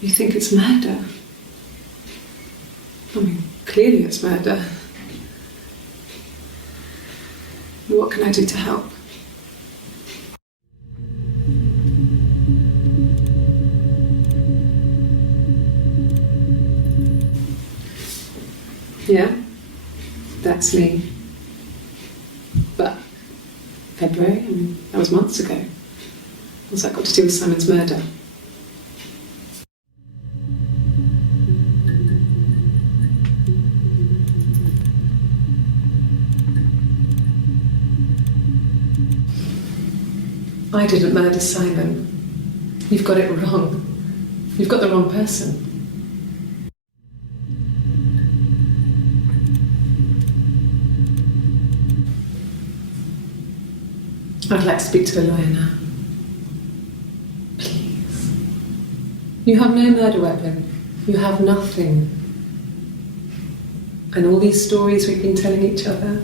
You think it's murder? I mean, clearly it's murder. What can I do to help? Yeah, that's me. But February, I mean, that was months ago. What's that got to do with Simon's murder? I didn't murder Simon. You've got it wrong. You've got the wrong person. I'd like to speak to a lawyer now. Please. You have no murder weapon. You have nothing. And all these stories we've been telling each other,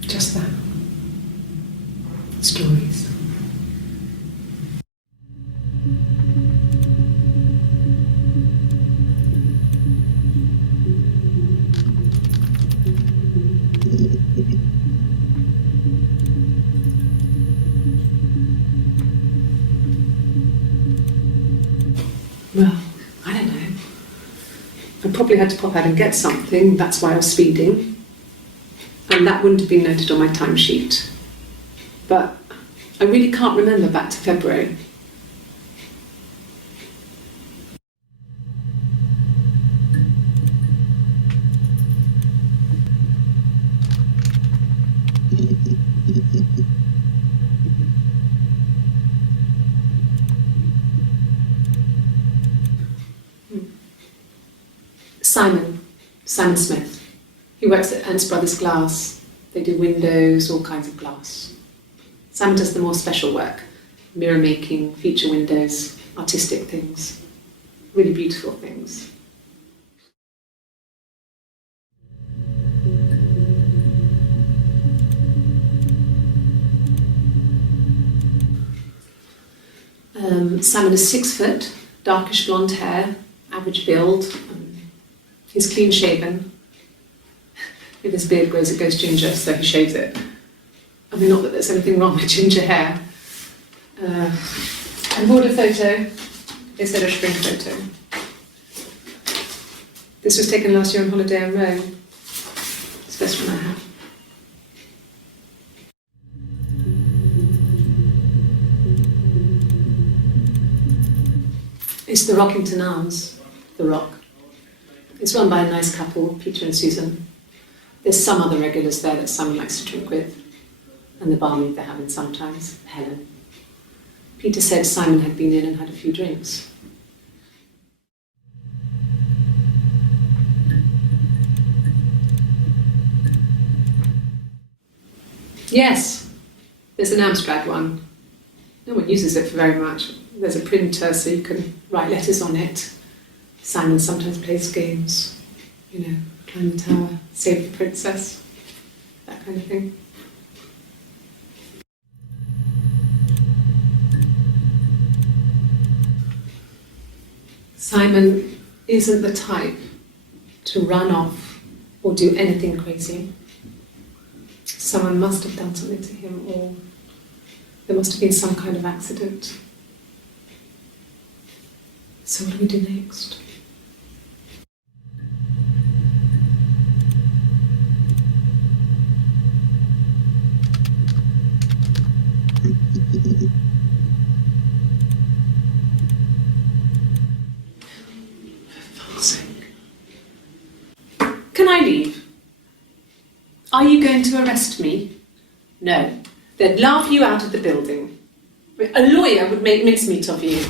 just that. Stories. Well, I don't know. I probably had to pop out and get something, that's why I was speeding. And that wouldn't have been noted on my timesheet. But I really can't remember back to February. Simon Smith. He works at Ernst Brothers Glass. They do windows, all kinds of glass. Simon does the more special work, mirror making, feature windows, artistic things, really beautiful things. Simon is 6 foot, darkish blonde hair, average build. He's clean shaven. If his beard grows, it goes ginger, so he shaves it. I mean, not that there's anything wrong with ginger hair. I bought a photo instead of spring photo. This was taken last year on holiday in Rome. It's the best one I have. It's the Rockington Arms, The Rock. It's run by a nice couple, Peter and Susan. There's some other regulars there that Simon likes to drink with, and the barmaid they're having sometimes, Helen. Peter said Simon had been in and had a few drinks. Yes, there's an Amstrad one. No one uses it for very much. There's a printer so you can write letters on it. Simon sometimes plays games, you know, climb the tower, save the princess, that kind of thing. Simon isn't the type to run off or do anything crazy. Someone must have done something to him, or there must have been some kind of accident. So what do we do next? Are you going to arrest me? No. They'd laugh you out of the building. A lawyer would make mincemeat of you.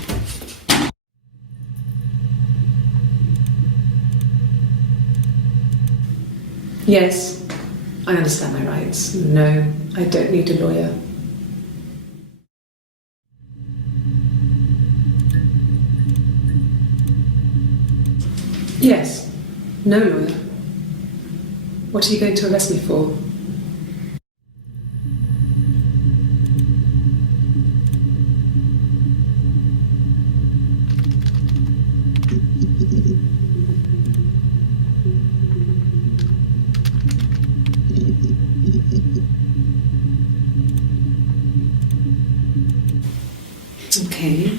Yes, I understand my rights. No, I don't need a lawyer. Yes, no lawyer. What are you going to arrest me for? Okay,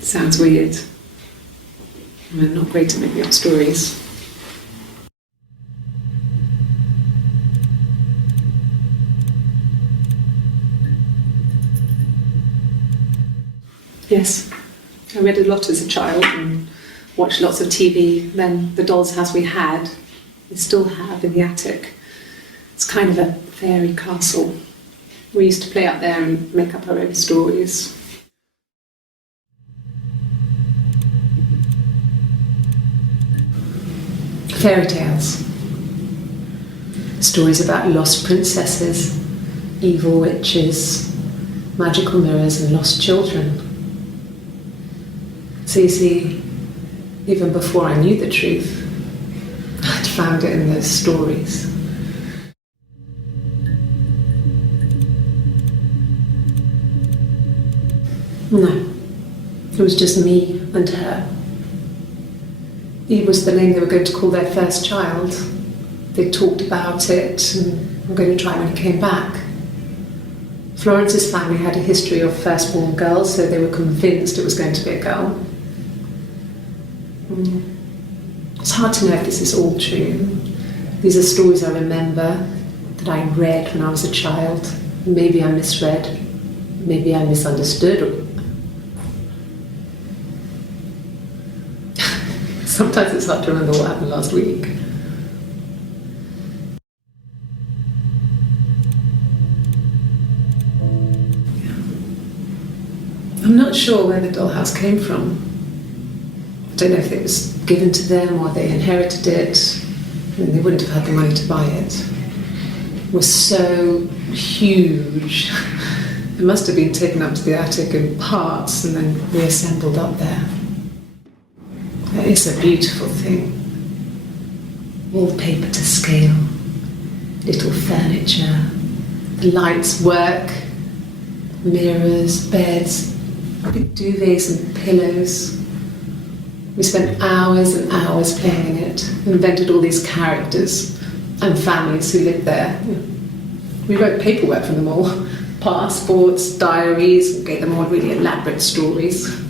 sounds weird. I'm not great at making up stories. Yes, I read a lot as a child and watched lots of TV. Then the doll's house we had, we still have in the attic. It's kind of a fairy castle. We used to play up there and make up our own stories. Fairy tales. Stories about lost princesses, evil witches, magical mirrors and lost children. So you see, even before I knew the truth, I'd found it in those stories. No, it was just me and her. Eve was the name they were going to call their first child. They talked about it and were going to try when he came back. Florence's family had a history of firstborn girls, so they were convinced it was going to be a girl. It's hard to know if this is all true. These are stories I remember, that I read when I was a child. Maybe I misread, maybe I misunderstood. Sometimes it's hard to remember what happened last week. I'm not sure where the dollhouse came from. I don't know if it was given to them or they inherited it. I mean, they wouldn't have had the money to buy it. It was so huge. It must have been taken up to the attic in parts and then reassembled up there. It's a beautiful thing. Wallpaper to scale, little furniture, the lights work, mirrors, beds, big duvets and pillows. We spent hours and hours playing in it, invented all these characters and families who lived there. We wrote paperwork from them all, passports, diaries, and gave them all really elaborate stories.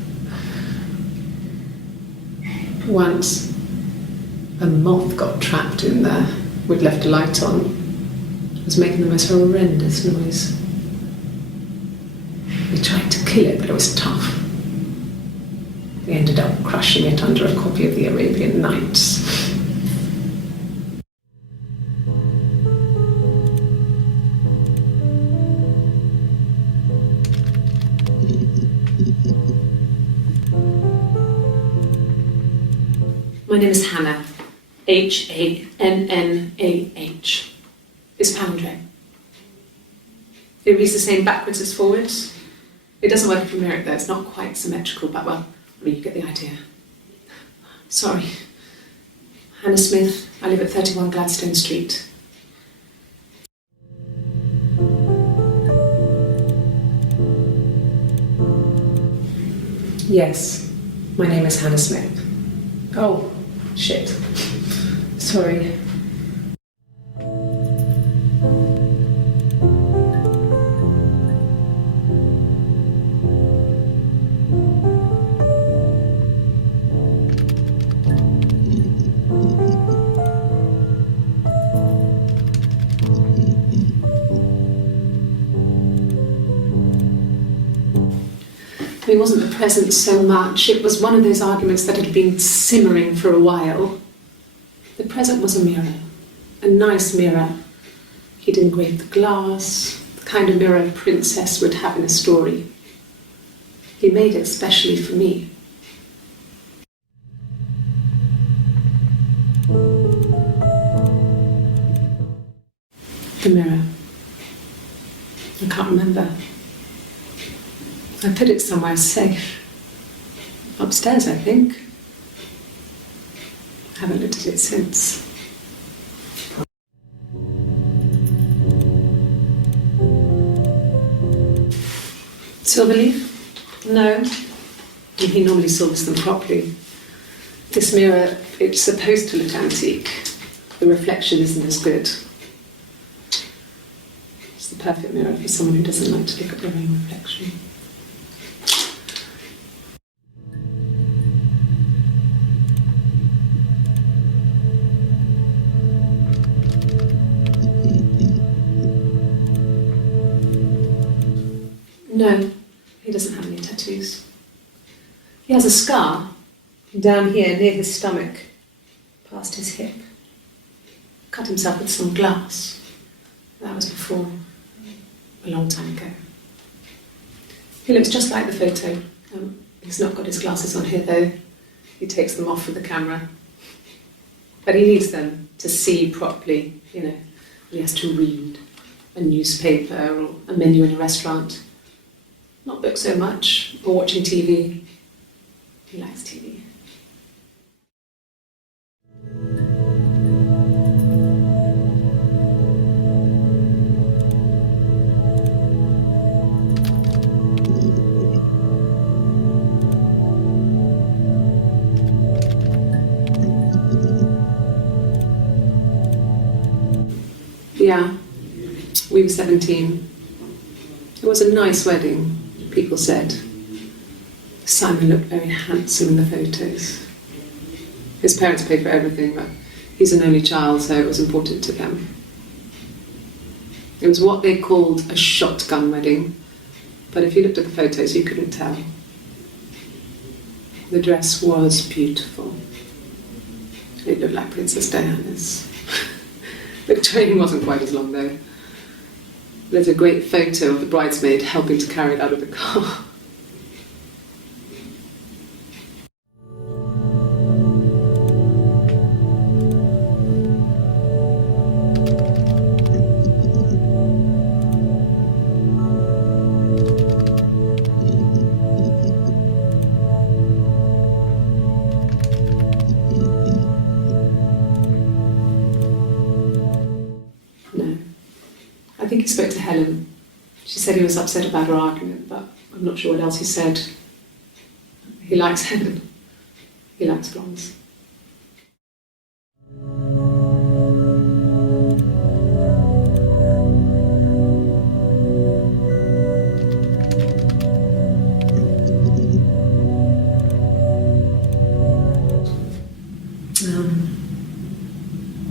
Once, a moth got trapped in there. We'd left a light on. It was making the most horrendous noise. We tried to kill it, but it was tough. We ended up crushing it under a copy of the Arabian Nights. My name is Hannah, H-A-N-N-A-H. It's a palindrome. It reads the same backwards as forwards. It doesn't work if you mirror it though, it's not quite symmetrical, but well, I mean, you get the idea. Sorry. Hannah Smith, I live at 31 Gladstone Street. Yes, my name is Hannah Smith. Oh, shit. Sorry. It wasn't the present so much, it was one of those arguments that had been simmering for a while. The present was a mirror, a nice mirror, He'd engraved the glass, the kind of mirror a princess would have in a story. He made it especially for me. The mirror. I can't remember. I put it somewhere safe. Upstairs, I think. I haven't looked at it since. Silverleaf? No. He normally silvers them properly. This mirror, it's supposed to look antique. The reflection isn't as good. It's the perfect mirror for someone who doesn't like to look at their own reflection. No, he doesn't have any tattoos. He has a scar down here near his stomach, past his hip. Cut himself with some glass. That was before, a long time ago. He looks just like the photo. He's not got his glasses on here though. He takes them off with the camera. But he needs them to see properly, you know. He has to read a newspaper or a menu in a restaurant. Not books so much, or watching TV. He likes TV. Yeah, we were 17. It was a nice wedding. People said. Simon looked very handsome in the photos. His parents paid for everything, but he's an only child, so it was important to them. It was what they called a shotgun wedding, but if you looked at the photos, you couldn't tell. The dress was beautiful. It looked like Princess Diana's. The train wasn't quite as long, though. There's a great photo of the bridesmaid helping to carry it out of the car. I think he spoke to Helen. She said he was upset about her argument, but I'm not sure what else he said. He likes Helen. He likes blondes.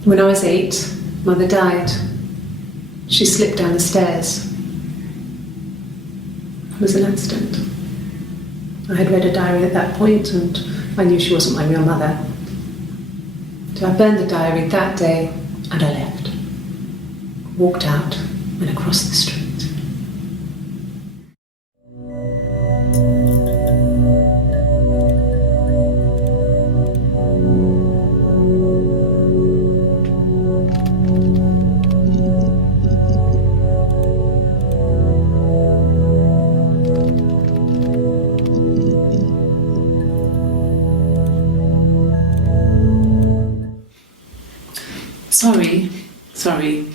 When I was 8, Mother died. She slipped down the stairs. It was an accident. I had read a diary at that point and I knew she wasn't my real mother. So I burned the diary that day and I left. Walked out and across the street. Sorry.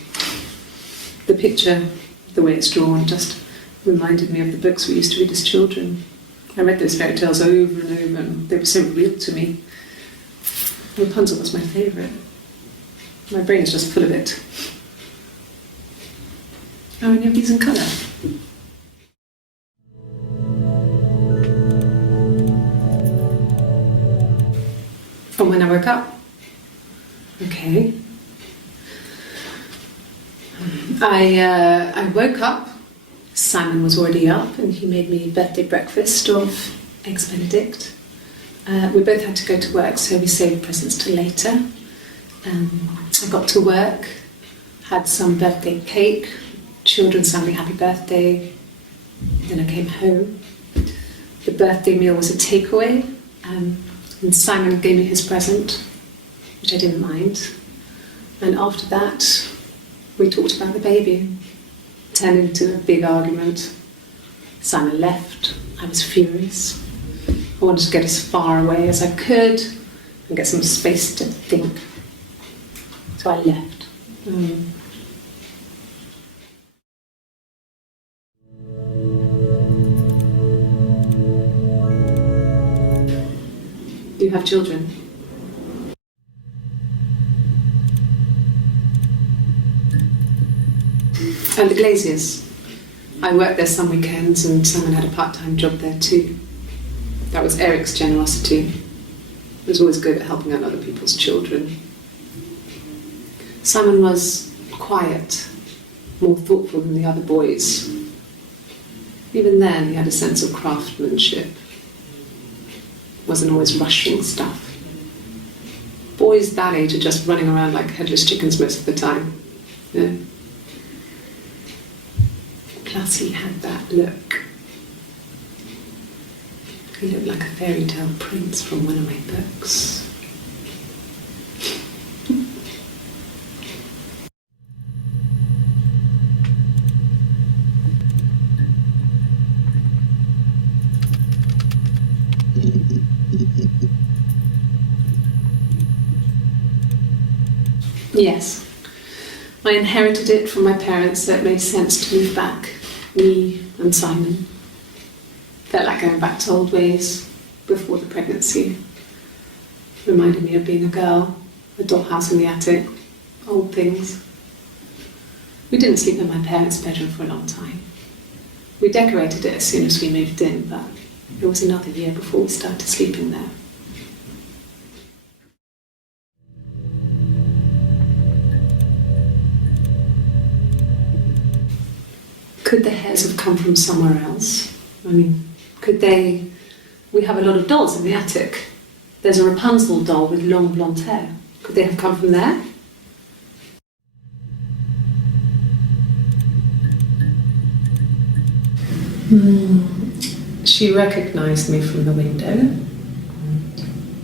The picture, the way it's drawn, just reminded me of the books we used to read as children. I read those fairy tales over and over, and they were so real to me. Rapunzel was my favourite. My brain is just full of it. Are any of these in colour? From when I woke up. Okay. I woke up, Simon was already up and he made me birthday breakfast of Eggs Benedict. We both had to go to work, so we saved presents till later. I got to work, had some birthday cake, children sang me happy birthday, then I came home. The birthday meal was a takeaway, and Simon gave me his present, which I didn't mind. And after that, we talked about the baby. It turned into a big argument. Simon left. I was furious. I wanted to get as far away as I could and get some space to think. So I left. You have children? And the Glaziers. I worked there some weekends and Simon had a part-time job there too. That was Eric's generosity. He was always good at helping out other people's children. Simon was quiet, more thoughtful than the other boys. Even then, he had a sense of craftsmanship. Wasn't always rushing stuff. Boys that age are just running around like headless chickens most of the time. Yeah. Plus he had that look. He looked like a fairy tale prince from one of my books. Yes, I inherited it from my parents, so it made sense to move back, me and Simon. Felt like going back to old ways before the pregnancy. Reminded me of being a girl, a dollhouse in the attic, old things. We didn't sleep in my parents' bedroom for a long time. We decorated it as soon as we moved in, but it was another year before we started sleeping there. Could the hairs have come from somewhere else? I mean, could they... We have a lot of dolls in the attic. There's a Rapunzel doll with long blonde hair. Could they have come from there? She recognised me from the window.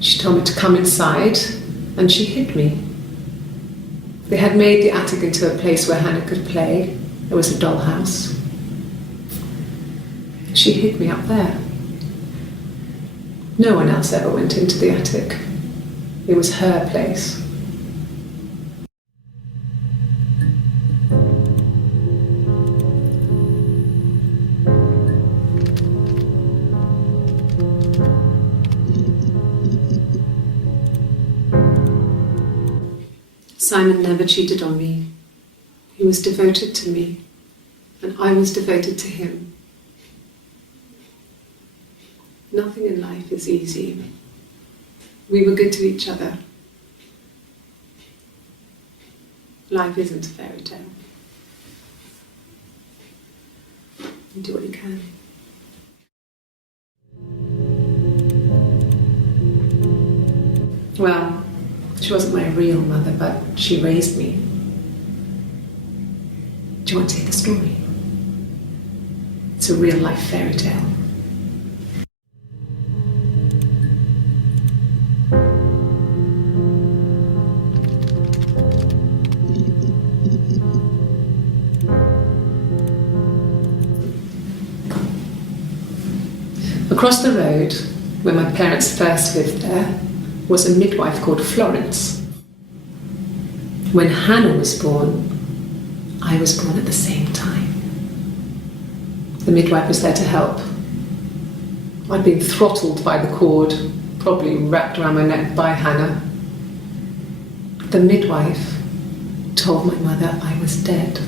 She told me to come inside, and she hid me. They had made the attic into a place where Hannah could play. There was a dollhouse. She hid me up there. No one else ever went into the attic. It was her place. Simon never cheated on me. He was devoted to me, and I was devoted to him. Nothing in life is easy. We were good to each other. Life isn't a fairy tale. You do what you can. Well, she wasn't my real mother, but she raised me. Do you want to hear the story? It's a real life fairy tale. Across the road, where my parents first lived there, was a midwife called Florence. When Hannah was born, I was born at the same time. The midwife was there to help. I'd been throttled by the cord, probably wrapped around my neck by Hannah. The midwife told my mother I was dead,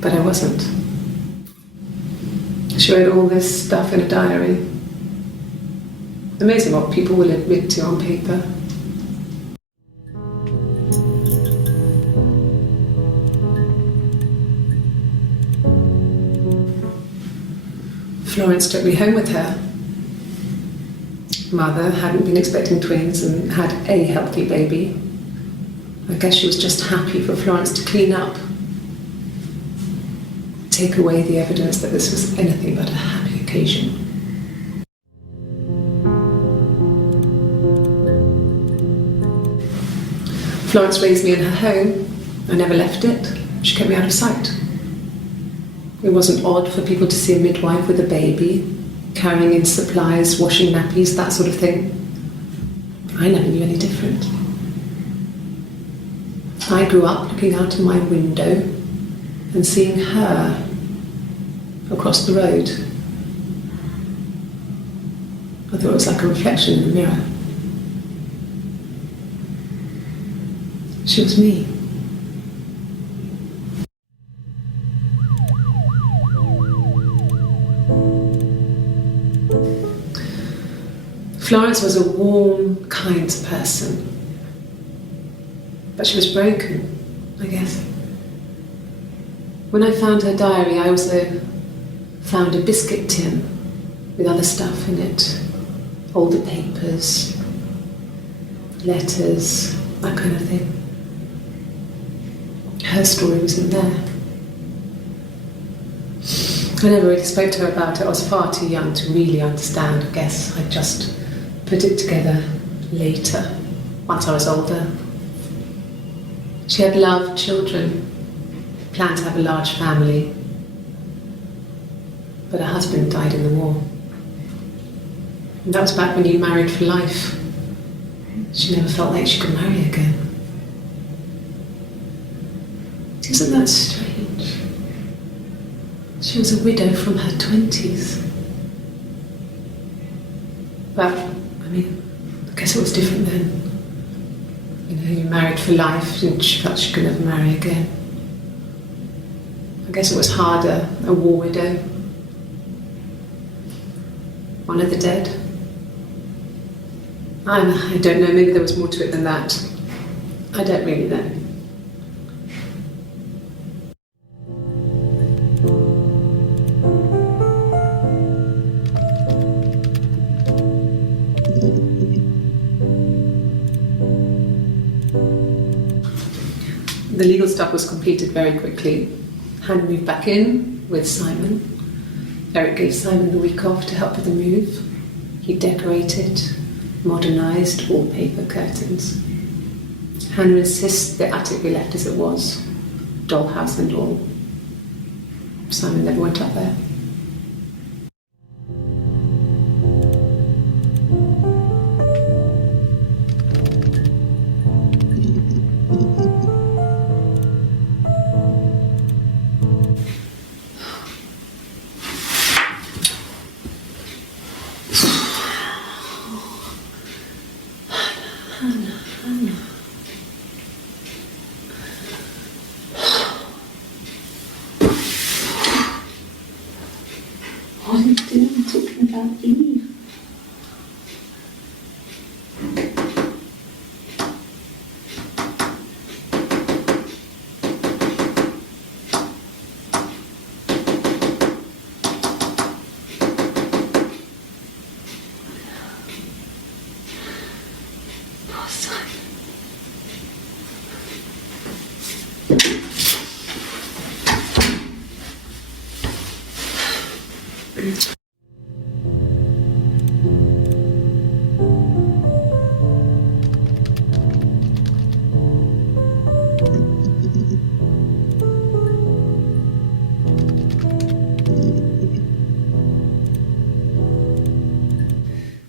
but I wasn't. She wrote all this stuff in a diary. Amazing what people will admit to on paper. Florence took me home with her. Mother hadn't been expecting twins and had a healthy baby. I guess she was just happy for Florence to clean up, take away the evidence that this was anything but a happy occasion. Florence raised me in her home. I never left it. She kept me out of sight. It wasn't odd for people to see a midwife with a baby, carrying in supplies, washing nappies, that sort of thing. I never knew any different. I grew up looking out of my window and seeing her across the road. I thought it was like a reflection in the mirror. She was me. Florence was a warm, kind person. But she was broken, I guess. When I found her diary, I also found a biscuit tin with other stuff in it. Older papers, letters, that kind of thing. Her story was in there. I never really spoke to her about it. I was far too young to really understand, I guess. I just put it together later, once I was older. She had loved children, planned to have a large family, but her husband died in the war. And that was back when you married for life. She never felt like she could marry again. Isn't that strange? She was a widow from her 20s. But, I mean, I guess it was different then. You know, you married for life and she felt she could never marry again. I guess it was harder, a war widow. One of the dead. I don't know, maybe there was more to it than that. I don't really know. The legal stuff was completed very quickly. Hannah moved back in with Simon. Eric gave Simon the week off to help with the move. He decorated, modernised wallpaper, curtains. Hannah insists the attic be left as it was, dollhouse and all. Simon never went up there. What are you doing talking about Eve? Poor Simon.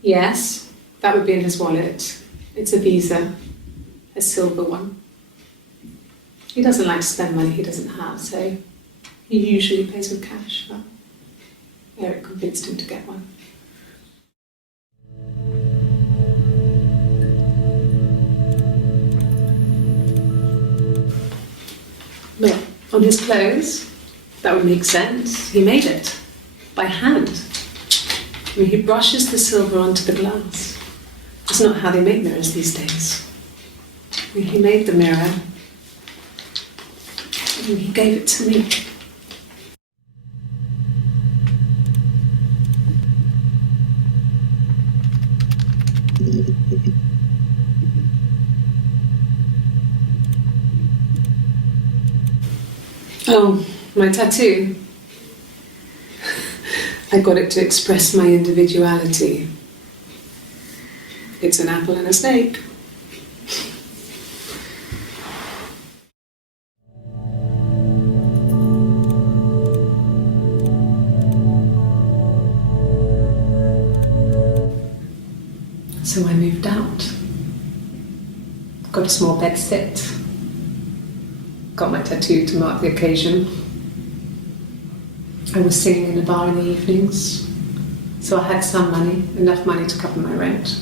Yes, that would be in his wallet. It's a Visa, a silver one. He doesn't like to spend money he doesn't have, so he usually pays with cash, but Eric convinced him to get one. Look, on his clothes, that would make sense. He made it by hand. I mean, he brushes the silver onto the glass. It's not how they make mirrors these days. I mean, he made the mirror and he gave it to me. Oh, my tattoo. I got it to express my individuality. It's an apple and a snake. So I moved out. Got a small bed sit. Got my tattoo to mark the occasion. I was singing in a bar in the evenings, so I had some money, enough money to cover my rent.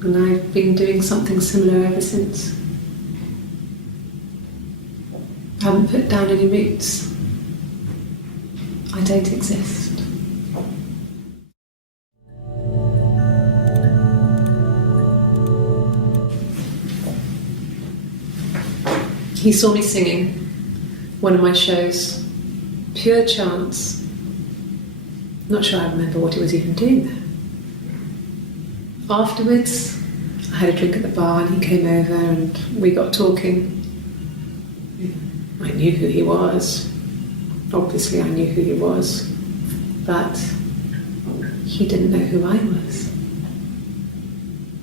And I've been doing something similar ever since. I haven't put down any roots. I don't exist. He saw me singing one of my shows. Pure chance. Not sure I remember what he was even doing there. Afterwards, I had a drink at the bar and he came over and we got talking. I knew who he was. Obviously I knew who he was. But he didn't know who I was.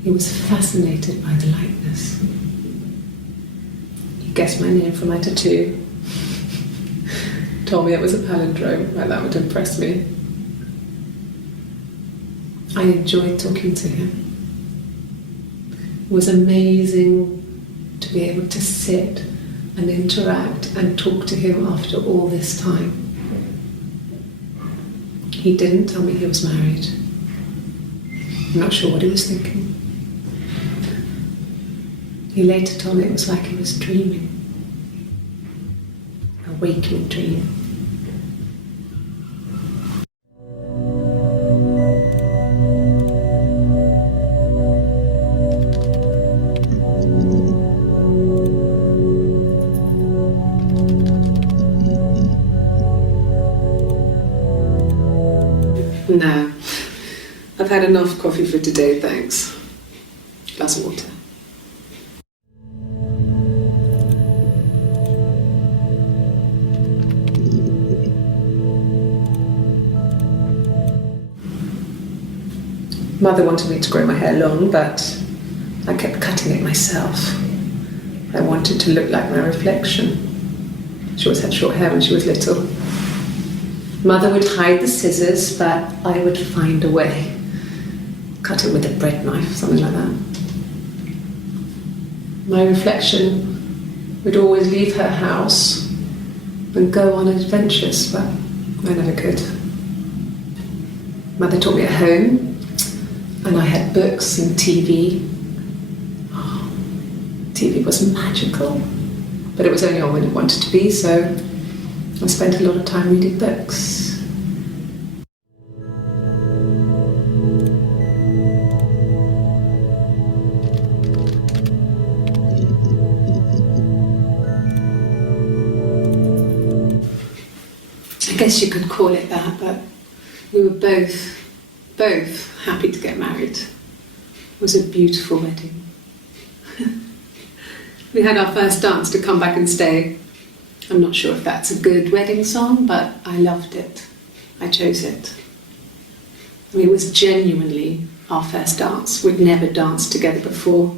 He was fascinated by the likeness. He guessed my name from my tattoo. Told me it was a palindrome, like that would impress me. I enjoyed talking to him. It was amazing to be able to sit and interact and talk to him after all this time. He didn't tell me he was married. I'm not sure what he was thinking. He later told me it was like he was dreaming. A waking dream. No, I've had enough coffee for today, thanks. Glass of water. Mother wanted me to grow my hair long, but I kept cutting it myself. I wanted to look like my reflection. She always had short hair when she was little. Mother would hide the scissors, but I would find a way. Cut it with a bread knife, something like that. My reflection would always leave her house and go on adventures, but I never could. Mother taught me at home, and I had books and TV. Oh, TV was magical, but it was only on when it wanted to be, so I spent a lot of time reading books. I guess you could call it that, but we were both happy to get married. It was a beautiful wedding. We had our first dance to Come Back and Stay. I'm not sure if that's a good wedding song, but I loved it. I chose it. I mean, it was genuinely our first dance. We'd never danced together before.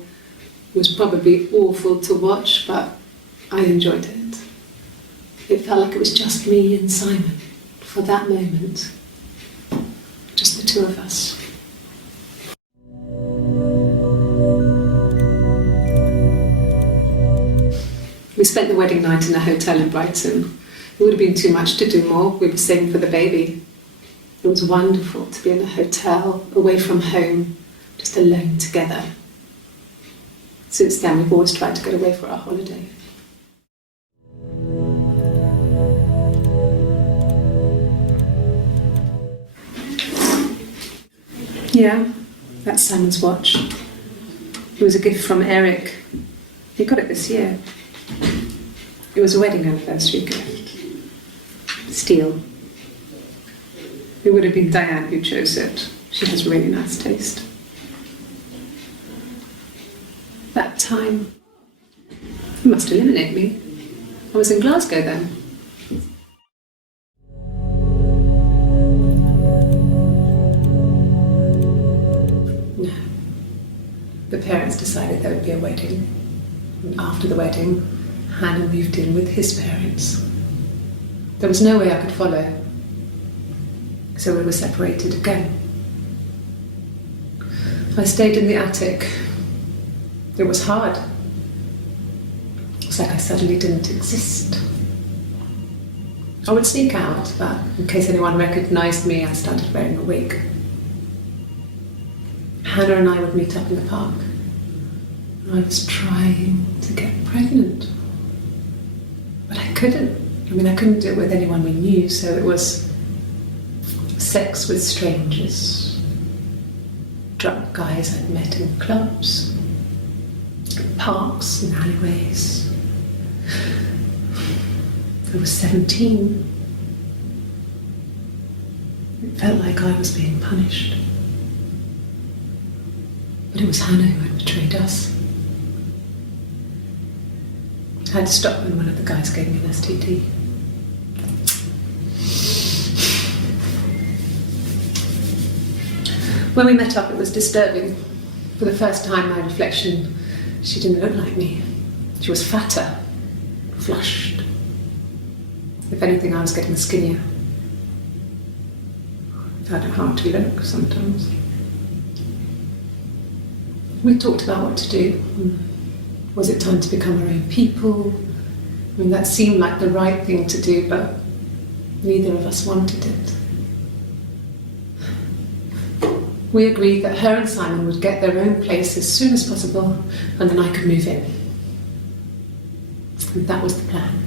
It was probably awful to watch, but I enjoyed it. It felt like it was just me and Simon for that moment. Just the two of us. We spent the wedding night in a hotel in Brighton. It would have been too much to do more. We were saving for the baby. It was wonderful to be in a hotel, away from home, just alone together. Since then, we've always tried to get away for our holiday. Yeah, that's Simon's watch. It was a gift from Eric. He got it this year. It was a wedding anniversary gift. Steel. It would have been Diane who chose it. She has really nice taste. That time, you must eliminate me. I was in Glasgow then. parents decided there would be a wedding. And after the wedding, Hannah moved in with his parents. There was no way I could follow, so we were separated again. I stayed in the attic. It was hard. It's like I suddenly didn't exist. I would sneak out, but in case anyone recognised me, I started wearing a wig. Hannah and I would meet up in the park. I was trying to get pregnant, but I couldn't. I couldn't do it with anyone we knew, so it was sex with strangers, drunk guys I'd met in clubs, parks and alleyways. I was 17. It felt like I was being punished. But it was Hannah who had betrayed us. I had to stop when one of the guys gave me an STD. When we met up, it was disturbing. For the first time, my reflection, she didn't look like me. She was fatter, flushed. If anything, I was getting skinnier. I found it hard to look sometimes. We talked about what to do. Was it time to become our own people? That seemed like the right thing to do, but neither of us wanted it. We agreed that her and Simon would get their own place as soon as possible, and then I could move in. And that was the plan.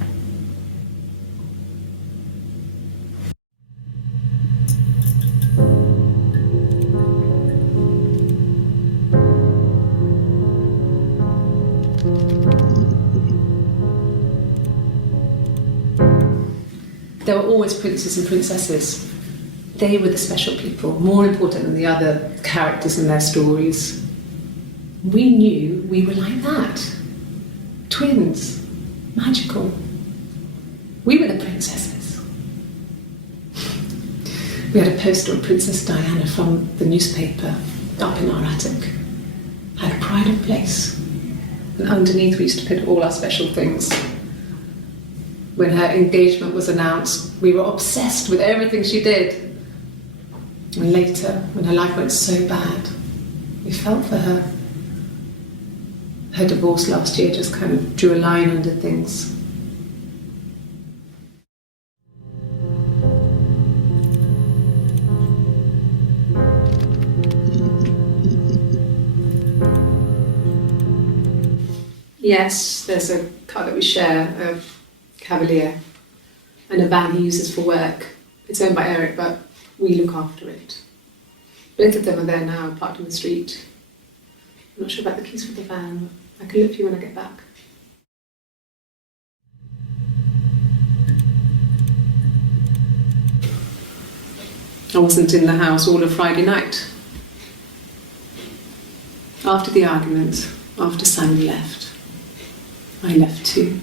There were always princes and princesses. They were the special people, more important than the other characters in their stories. We knew we were like that. Twins. Magical. We were the princesses. We had a poster of Princess Diana from the newspaper up in our attic. Had pride of place. And underneath we used to put all our special things. When her engagement was announced, we were obsessed with everything she did. And later, when her life went so bad, we felt for her. Her divorce last year just kind of drew a line under things. Yes, there's a car that we share, a Cavalier, and a van he uses for work. It's owned by Eric, but we look after it. Both of them are there now, parked in the street. I'm not sure about the keys for the van, but I can look for you when I get back. I wasn't in the house all of Friday night. After the argument, after Simon left, I left too.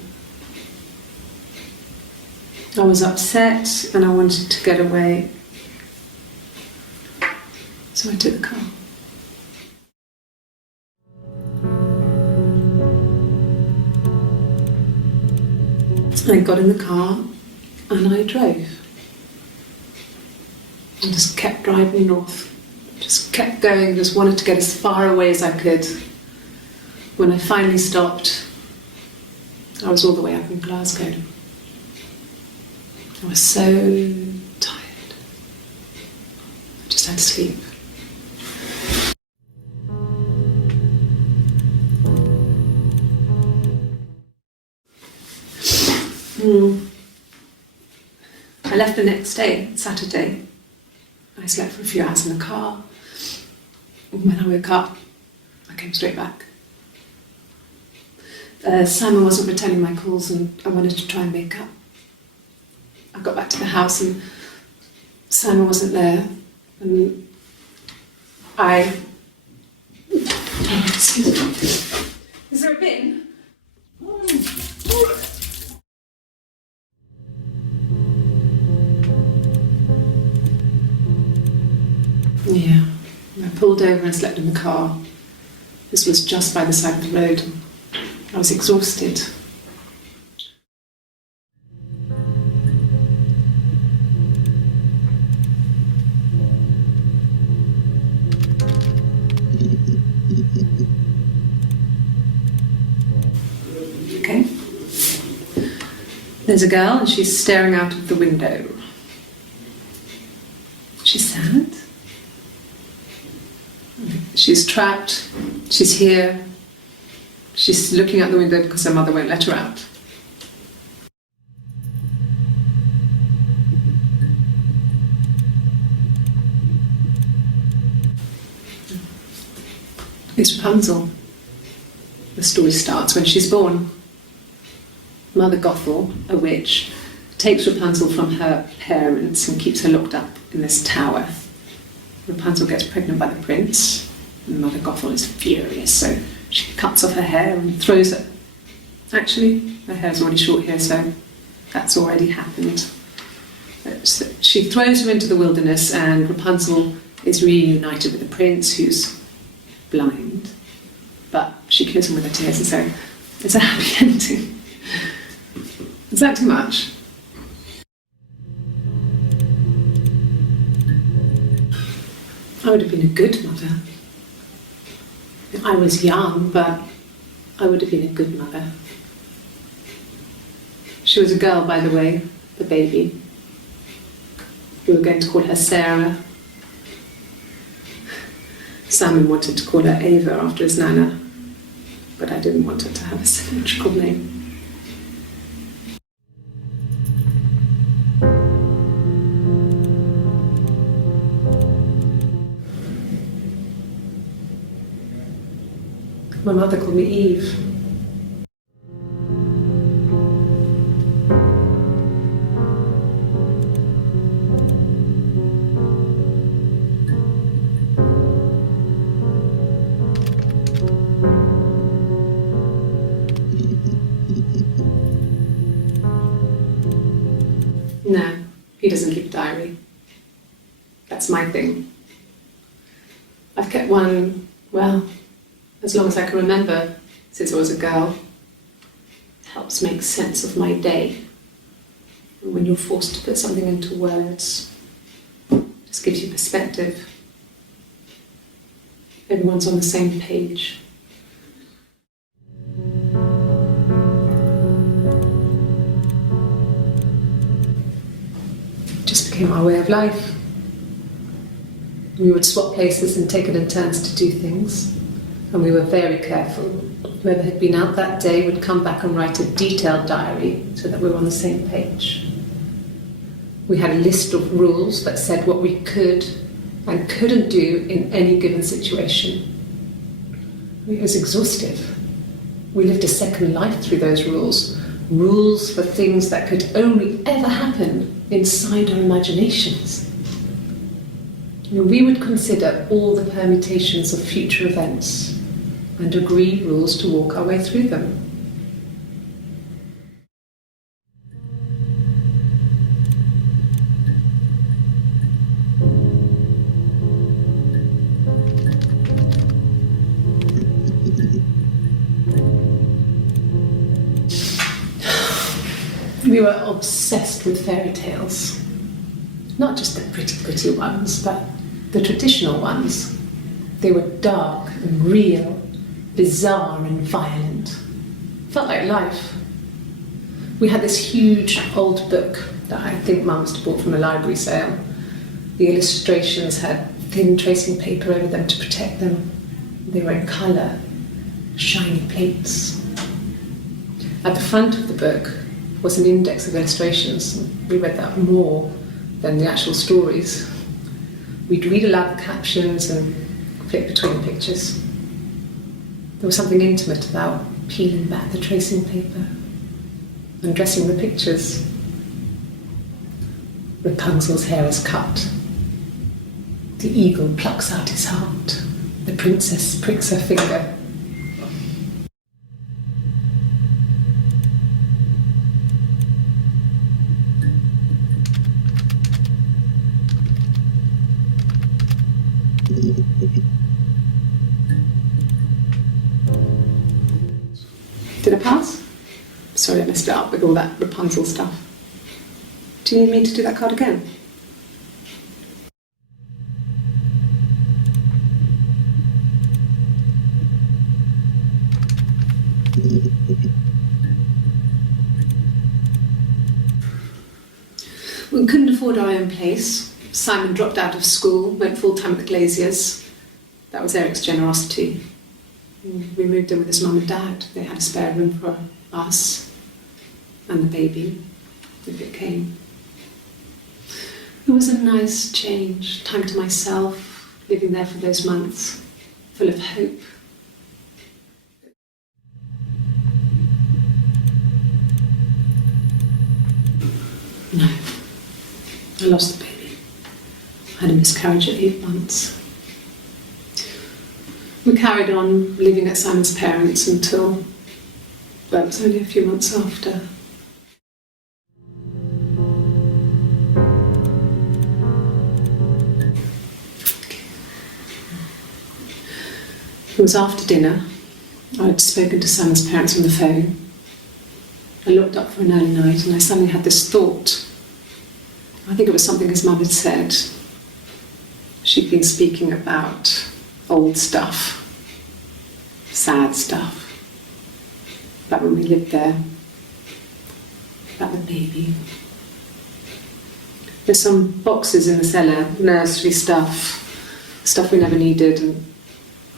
I was upset and I wanted to get away. So I took the car. I got in the car and I drove. And just kept driving north. Just kept going, just wanted to get as far away as I could. When I finally stopped, I was all the way up in Glasgow. I was so tired. I just had to sleep. I left the next day, Saturday. I slept for a few hours in the car. And when I woke up, I came straight back. Simon wasn't returning my calls and I wanted to try and make up. I got back to the house and Simon wasn't there, and excuse me. Is there a bin? Yeah. I pulled over and slept in the car, This was just by the side of the road. I was exhausted. Okay. There's a girl and she's staring out of the window. She's sad. She's trapped. She's here. She's looking out the window because her mother won't let her out. It's Rapunzel. The story starts when she's born. Mother Gothel, a witch, takes Rapunzel from her parents and keeps her locked up in this tower. Rapunzel gets pregnant by the prince, and Mother Gothel is furious, so she cuts off her hair and throws it. Actually, her hair's already short here, so that's already happened. So she throws her into the wilderness, and Rapunzel is reunited with the prince, who's blind, but she kills him with her tears, and so it's a happy ending. Is that too much? I would have been a good mother. I was young, but I would have been a good mother. She was a girl, by the way, the baby. We were going to call her Sarah. Simon wanted to call her Ava after his nana, but I didn't want her to have a symmetrical name. My mother called me Eve. No, he doesn't keep a diary. That's my thing. I've kept one, well, as long as I can remember, since I was a girl. It helps make sense of my day. And when you're forced to put something into words, it just gives you perspective. Everyone's on the same page. It just became our way of life. We would swap places and take it in turns to do things. And we were very careful. Whoever had been out that day would come back and write a detailed diary so that we were on the same page. We had a list of rules that said what we could and couldn't do in any given situation. It was exhaustive. We lived a second life through those rules. Rules for things that could only ever happen inside our imaginations. We would consider all the permutations of future events and agree rules to walk our way through them. We were obsessed with fairy tales. Not just the pretty ones, but the traditional ones. They were dark and real, bizarre and violent. Felt like life. We had this huge old book that I think Mum must have bought from a library sale. The illustrations had thin tracing paper over them to protect them. They were in colour, shiny plates. At the front of the book was an index of illustrations. We read that more than the actual stories. We'd read aloud the captions and flip between the pictures. There was something intimate about peeling back the tracing paper and dressing the pictures. Rapunzel's hair is cut. The eagle plucks out his heart. The princess pricks her finger. sorry I messed it up with all that Rapunzel stuff. Do you need me to do that card again? We couldn't afford our own place. Simon dropped out of school, went full-time at the Glaziers. That was Eric's generosity. We moved in with his mum and dad. They had a spare room for us and the baby, if it came. It was a nice change, time to myself, living there for those months, full of hope. No. I lost the baby. I had a miscarriage at 8 months. We carried on living at Simon's parents until, well, it was only a few months after. It was after dinner. I'd spoken to Simon's parents on the phone. I looked up for an early night and I suddenly had this thought. I think it was something his mum had said. She'd been speaking about old stuff, sad stuff, about when we lived there, about the baby. There's some boxes in the cellar, nursery stuff we never needed and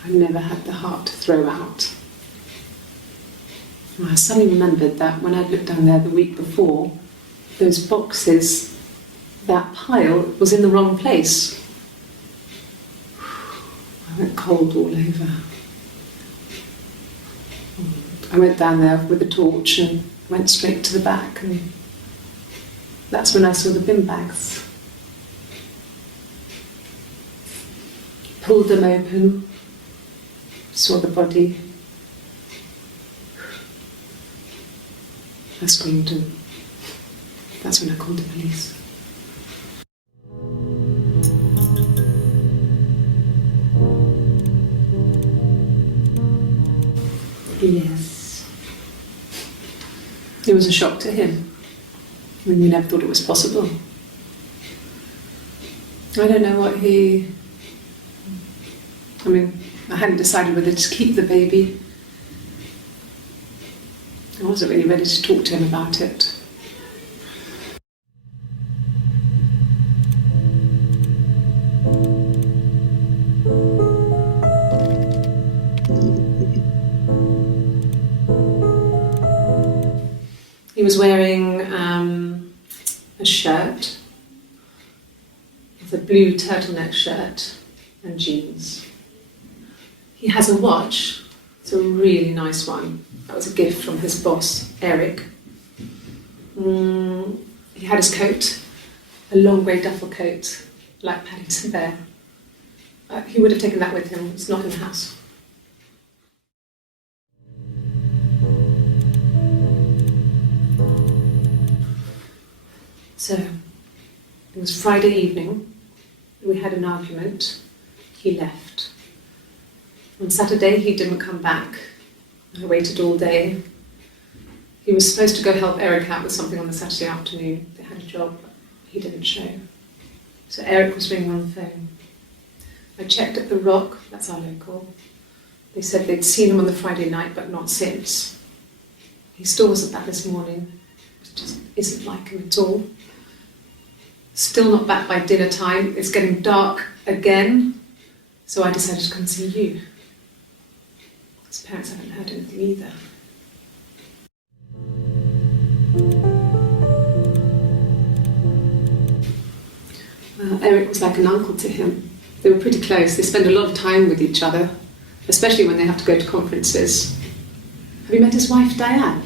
I never had the heart to throw out. And I suddenly remembered that when I'd looked down there the week before, those boxes, that pile was in the wrong place. I went cold all over. I went down there with a torch and went straight to the back, and that's when I saw the bin bags. Pulled them open, saw the body. I screamed and that's when I called the police. Yes. It was a shock to him. I mean, we never thought it was possible. I don't know what I hadn't decided whether to keep the baby. I wasn't really ready to talk to him about it. He was wearing a shirt, with a blue turtleneck shirt and jeans. He has a watch, it's a really nice one. That was a gift from his boss, Eric. He had his coat, a long grey duffel coat, like Paddington Bear. He would have taken that with him, it's not in the house. So, it was Friday evening, we had an argument, he left. On Saturday he didn't come back. I waited all day. He was supposed to go help Eric out with something on the Saturday afternoon. They had a job, but he didn't show. So Eric was ringing on the phone. I checked at the Rock, that's our local. They said they'd seen him on the Friday night, but not since. He still wasn't back this morning. It just isn't like him at all. Still not back by dinner time. It's getting dark again. So I decided to come and see you. His parents haven't heard anything either. Well, Eric was like an uncle to him. They were pretty close. They spend a lot of time with each other, especially when they have to go to conferences. Have you met his wife, Diane?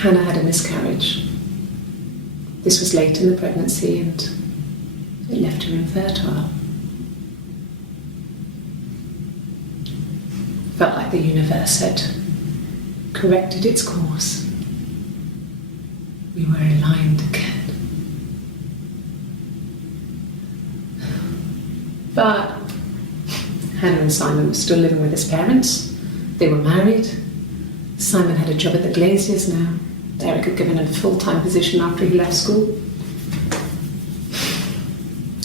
Hannah had a miscarriage. This was late in the pregnancy and it left her infertile. Felt like the universe had corrected its course. We were aligned again. But Hannah and Simon were still living with his parents. They were married. Simon had a job at the Glaziers now. Eric had given him a full-time position after he left school.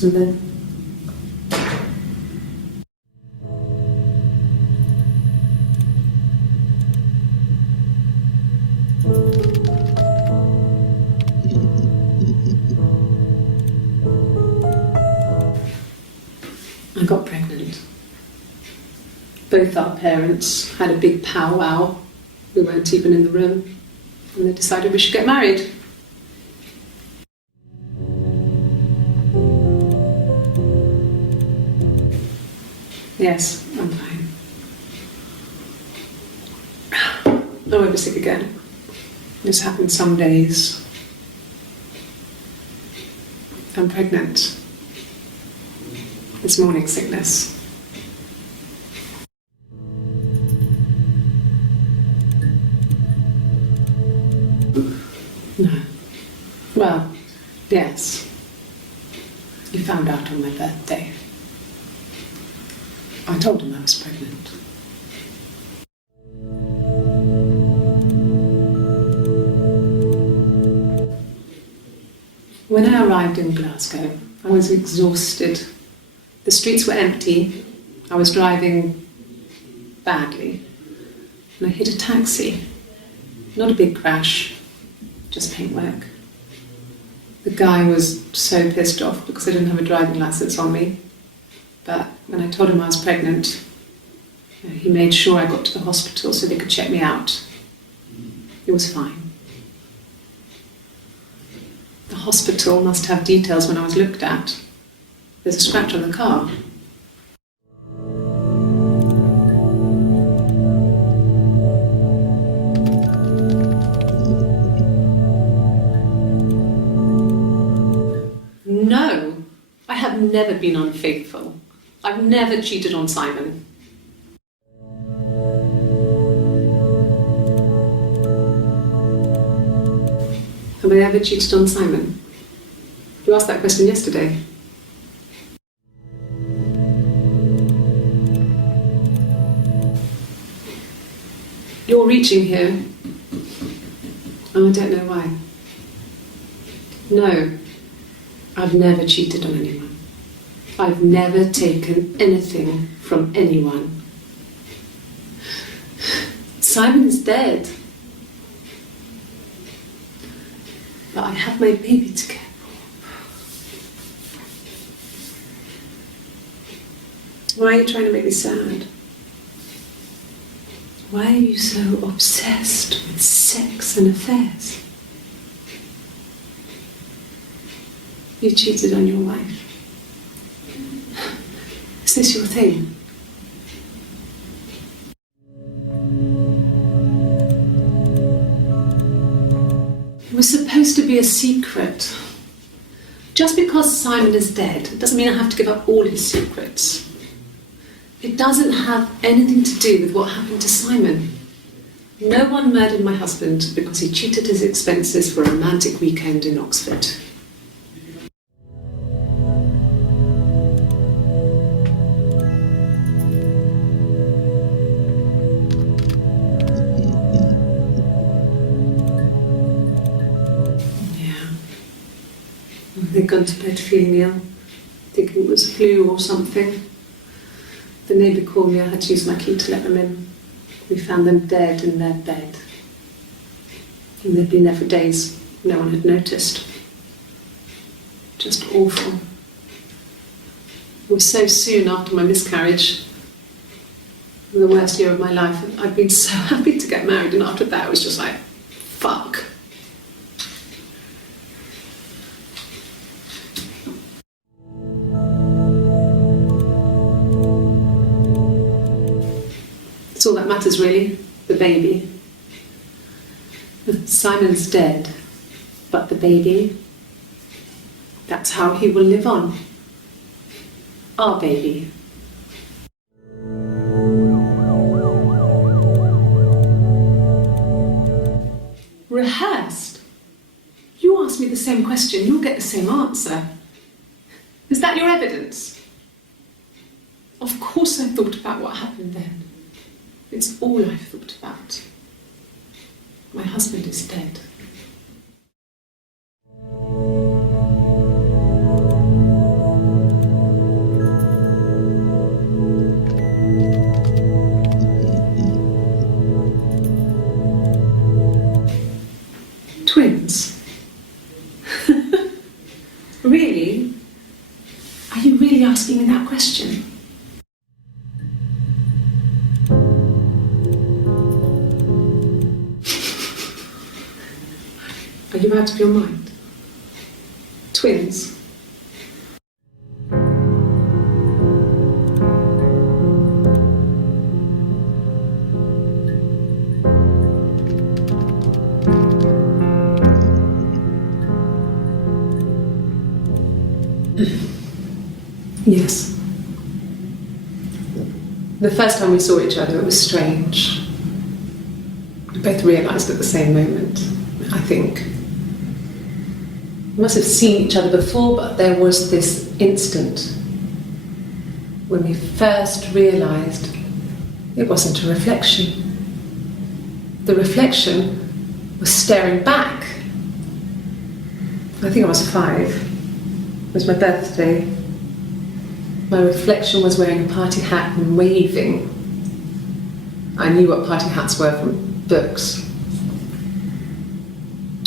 And then I got pregnant. Both our parents had a big powwow. We weren't even in the room. And they decided we should get married. Yes, I'm fine. I won't be sick again. This happens some days. I'm pregnant. It's morning sickness. No. Well, yes. He found out on my birthday. I told him I was pregnant. When I arrived in Glasgow, I was exhausted. The streets were empty. I was driving badly. And I hit a taxi. Not a big crash, just paintwork. The guy was so pissed off because I didn't have a driving license on me. But when I told him I was pregnant, he made sure I got to the hospital so they could check me out. It was fine. The hospital must have details when I was looked at. There's a scratch on the car. No, I have never been unfaithful. I've never cheated on Simon. Have I ever cheated on Simon? You asked that question yesterday. You're reaching here. Oh, I don't know why. No, I've never cheated on anyone. I've never taken anything from anyone. Simon is dead. But I have my baby to care for. Why are you trying to make me sad? Why are you so obsessed with sex and affairs? You cheated on your wife. Is this your thing? It was supposed to be a secret. Just because Simon is dead doesn't mean I have to give up all his secrets. It doesn't have anything to do with what happened to Simon. No one murdered my husband because he cheated his expenses for a romantic weekend in Oxford. They'd gone to bed feeling ill, thinking it was flu or something. The neighbour called me, I had to use my key to let them in. We found them dead in their bed. And they'd been there for days. No one had noticed. Just awful. It was so soon after my miscarriage. The worst year of my life. I'd been so happy to get married, and after that it was just like, fuck. That's all that matters really, the baby. Simon's dead, but the baby, that's how he will live on. Our baby. Rehearsed? ask me the same question, you'll get the same answer. Is that your evidence? Of course I thought about what happened then. It's all I've thought about. My husband is dead. Twins? Really? Are you really asking me that question? Are you out of your mind? Twins? Yes. The first time we saw each other, it was strange. We both realised at the same moment, I think. We must have seen each other before, but there was this instant when we first realised it wasn't a reflection. The reflection was staring back. I think I was 5. It was my birthday. My reflection was wearing a party hat and waving. I knew what party hats were from books.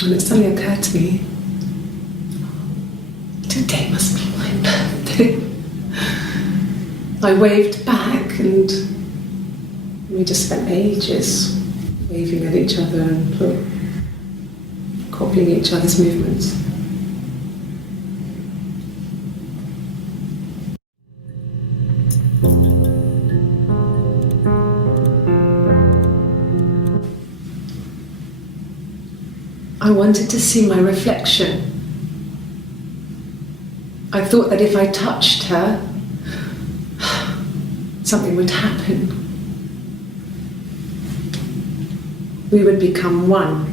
And it suddenly occurred to me, today must be my birthday. I waved back and we just spent ages waving at each other and copying each other's movements. I wanted to see my reflection. I thought that if I touched her, something would happen. We would become one.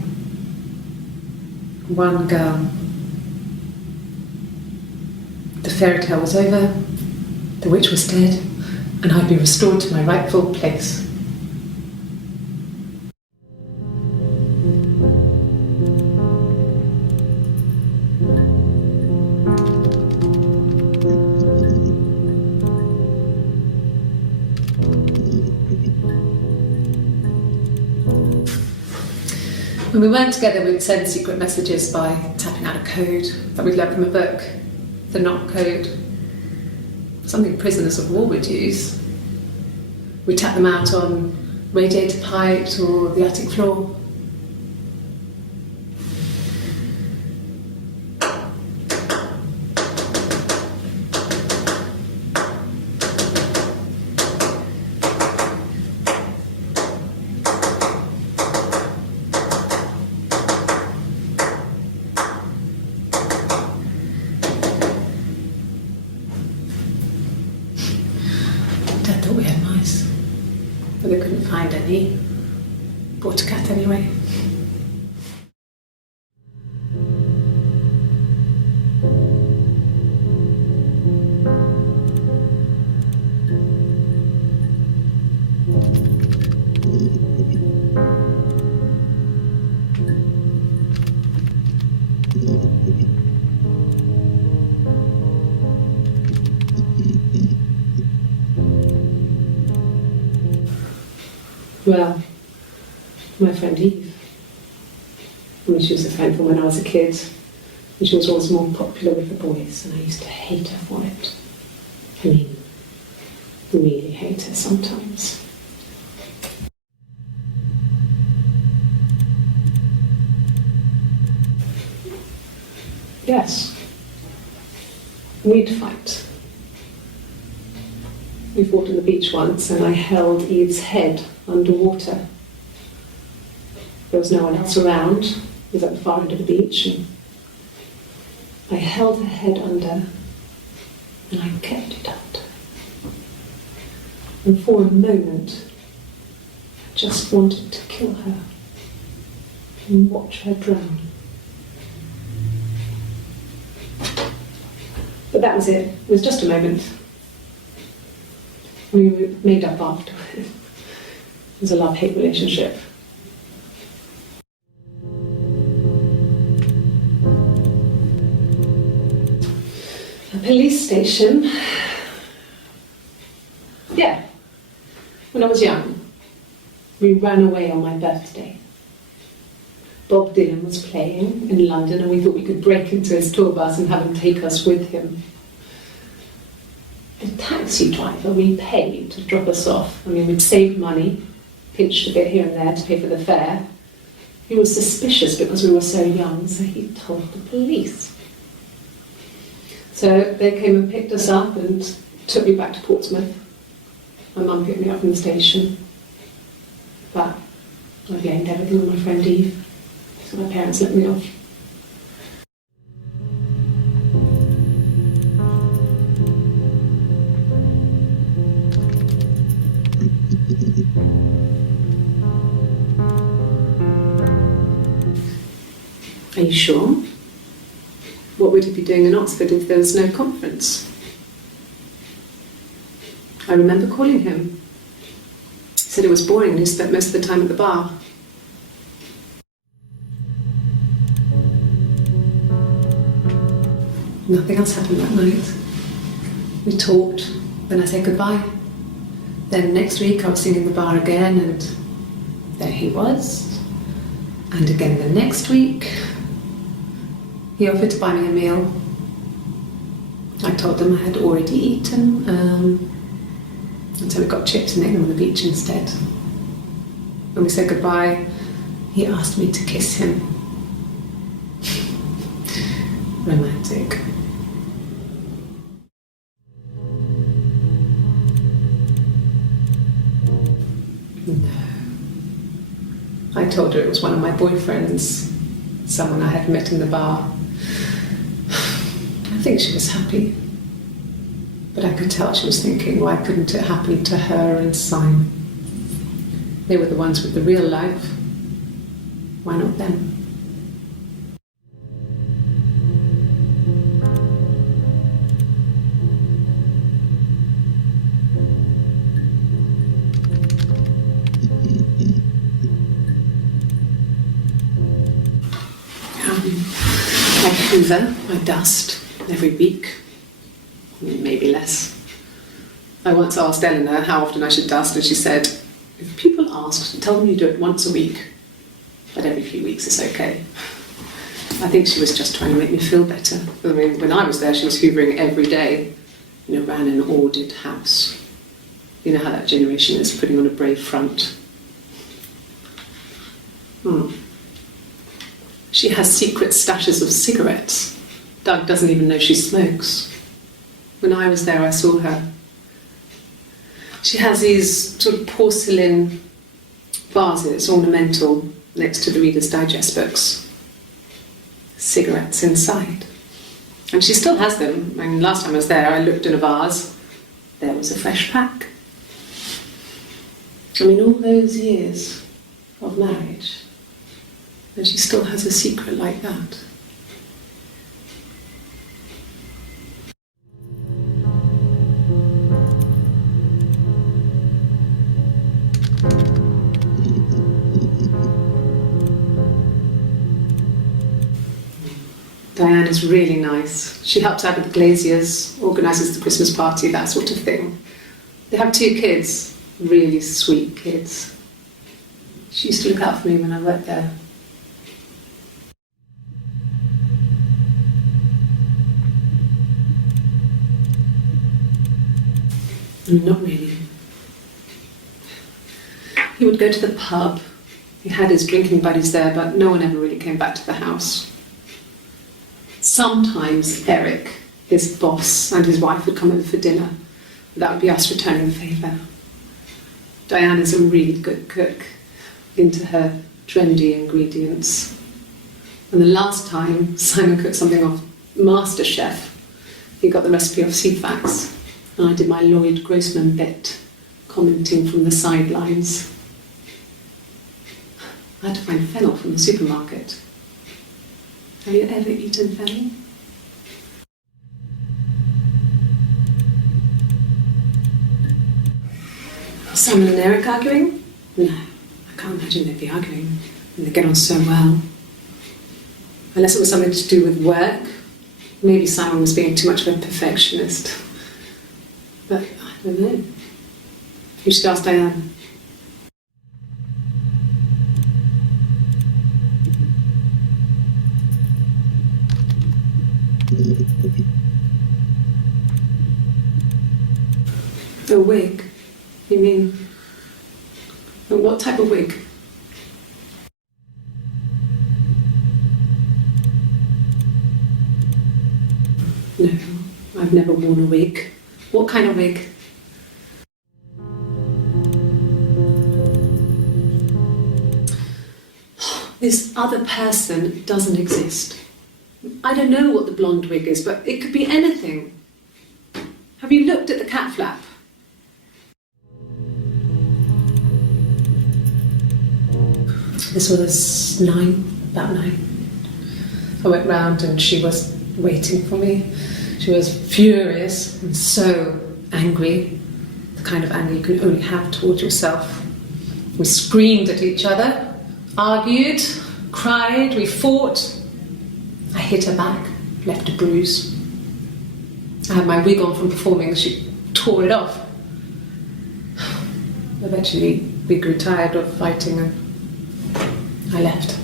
One girl. The fairy tale was over, the witch was dead, and I'd be restored to my rightful place. When we weren't together, we'd send secret messages by tapping out a code that we'd learned from a book, the knock code, something prisoners of war would use. We'd tap them out on radiator pipes or the attic floor. Dad thought we had mice, but they couldn't find any. Bought a cat anyway. Well, my friend Eve. I mean, she was a friend from when I was a kid, and she was always more popular with the boys, and I used to hate her for it. I mean, really hate her sometimes. Yes, we'd fight. We fought on the beach once, and I held Eve's head underwater. There was no one else around. It was at the far end of the beach, and I held her head under, and I kept it under. And for a moment, I just wanted to kill her and watch her drown. But that was it. It was just a moment. We made up after. It was a love-hate relationship. A police station. Yeah. When I was young, we ran away on my birthday. Bob Dylan was playing in London and we thought we could break into his tour bus and have him take us with him. The taxi driver we paid to drop us off, I mean, we'd saved money, pinched a bit here and there to pay for the fare. He was suspicious because we were so young, so he told the police. So they came and picked us up and took me back to Portsmouth. My mum picked me up from the station. But I blamed everything on my friend Eve, so my parents let me off. Are you sure? What would he be doing in Oxford if there was no conference? I remember calling him. He said it was boring and he spent most of the time at the bar. Nothing else happened that night. We talked, then I said goodbye. Then next week I was singing in the bar again and there he was. And again the next week. He offered to buy me a meal. I told him I had already eaten, and so we got chips and ate them on the beach instead. When we said goodbye, he asked me to kiss him. Romantic. No. I told her it was one of my boyfriends, someone I had met in the bar. I think she was happy, but I could tell she was thinking, why couldn't it happen to her and Simon? They were the ones with the real life. Why not them? I hoover, I dust every week, maybe less. I once asked Eleanor how often I should dust, and she said, if people ask, tell them you do it once a week, but every few weeks is okay. I think she was just trying to make me feel better. I mean, when I was there, she was hoovering every day, ran an ordered house. You know how that generation is, putting on a brave front. She has secret stashes of cigarettes. Doug doesn't even know she smokes. When I was there, I saw her. She has these sort of porcelain vases, ornamental, next to the Reader's Digest books. Cigarettes inside. And she still has them. I mean, last time I was there, I looked in a vase. There was a fresh pack. I mean, all those years of marriage, and she still has a secret like that. Diane is really nice. She helps out with the glaziers, organises the Christmas party, that sort of thing. They have 2 kids, really sweet kids. She used to look out for me when I worked there. Not really. He would go to the pub. He had his drinking buddies there, but no one ever really came back to the house. Sometimes Eric, his boss, and his wife would come over for dinner. That would be us returning the favour. Diane is a really good cook, into her trendy ingredients. And the last time Simon cooked something off MasterChef, he got the recipe off CFAX. And I did my Lloyd Grossman bit, commenting from the sidelines. I had to find fennel from the supermarket. Have you ever eaten fennel? Simon and Eric arguing? No, I can't imagine they'd be arguing. And they get on so well. Unless it was something to do with work. Maybe Simon was being too much of a perfectionist. But I don't know. You should ask Diane. A wig? You mean? What type of wig? No, I've never worn a wig. What kind of wig? This other person doesn't exist. I don't know what the blonde wig is, but it could be anything. Have you looked at the cat flap? This was about 9. I went round and she was waiting for me. She was furious and so angry, the kind of anger you can only have towards yourself. We screamed at each other, argued, cried, we fought. I hit her back, left a bruise. I had my wig on from performing and she tore it off. Eventually we grew tired of fighting and I left.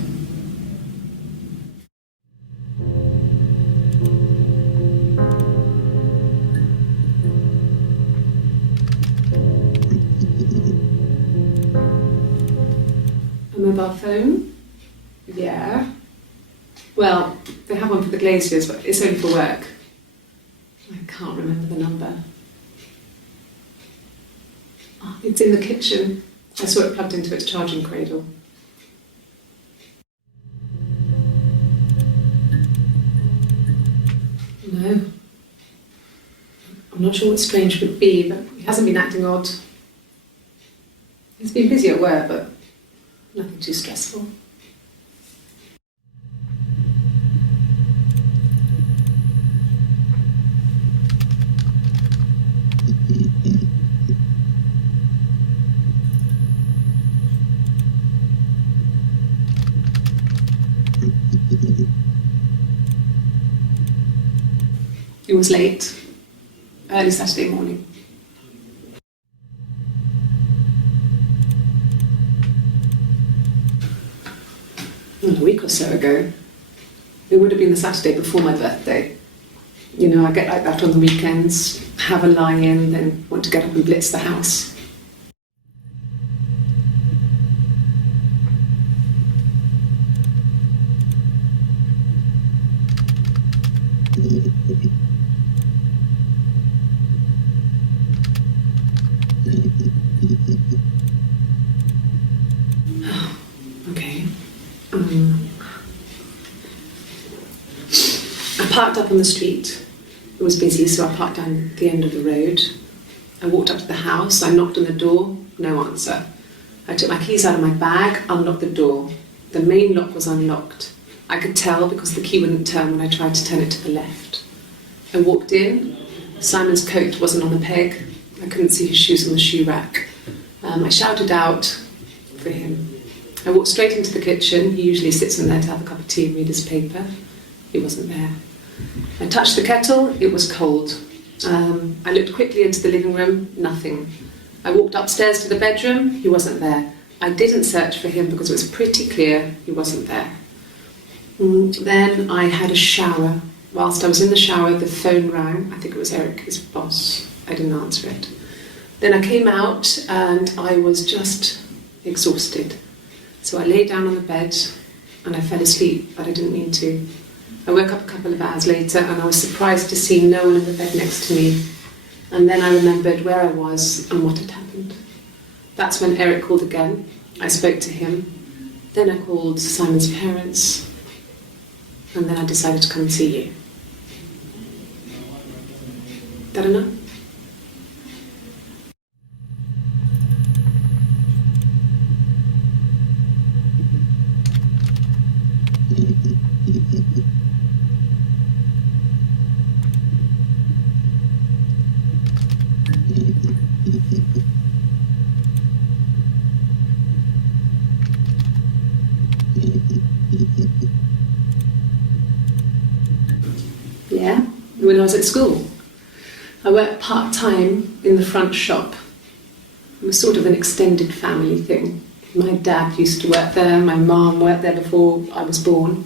A mobile phone? Yeah. Well, they have one for the Glaziers, but it's only for work. I can't remember the number. Oh, it's in the kitchen. I saw it plugged into its charging cradle. No. I'm not sure what Strange would be, but he hasn't been acting odd. He's been busy at work, but nothing too stressful. It was late, early Saturday morning. Well, a week or so ago. It would have been the Saturday before my birthday. You know, I get like that on the weekends, have a lie-in, then want to get up and blitz the house. Okay. I parked up on the street. It was busy, so I parked down the end of the road. I walked up to the house, I knocked on the door, no answer. I took my keys out of my bag, unlocked the door. The main lock was unlocked. I could tell because the key wouldn't turn when I tried to turn it to the left. I walked in. Simon's coat wasn't on the peg. I couldn't see his shoes on the shoe rack. I shouted out for him. I walked straight into the kitchen. He usually sits in there to have a cup of tea and read his paper. He wasn't there. I touched the kettle. It was cold. I looked quickly into the living room. Nothing. I walked upstairs to the bedroom. He wasn't there. I didn't search for him because it was pretty clear he wasn't there. Then I had a shower. Whilst I was in the shower, the phone rang. I think it was Eric, his boss. I didn't answer it. Then I came out and I was just exhausted. So I lay down on the bed and I fell asleep, but I didn't mean to. I woke up a couple of hours later and I was surprised to see no one in the bed next to me. And then I remembered where I was and what had happened. That's when Eric called again. I spoke to him. Then I called Simon's parents. And then I decided to come and see you. That enough? Yeah. when I was at school. I worked part-time in the front shop. It was sort of an extended family thing. My dad used to work there, my mum worked there before I was born.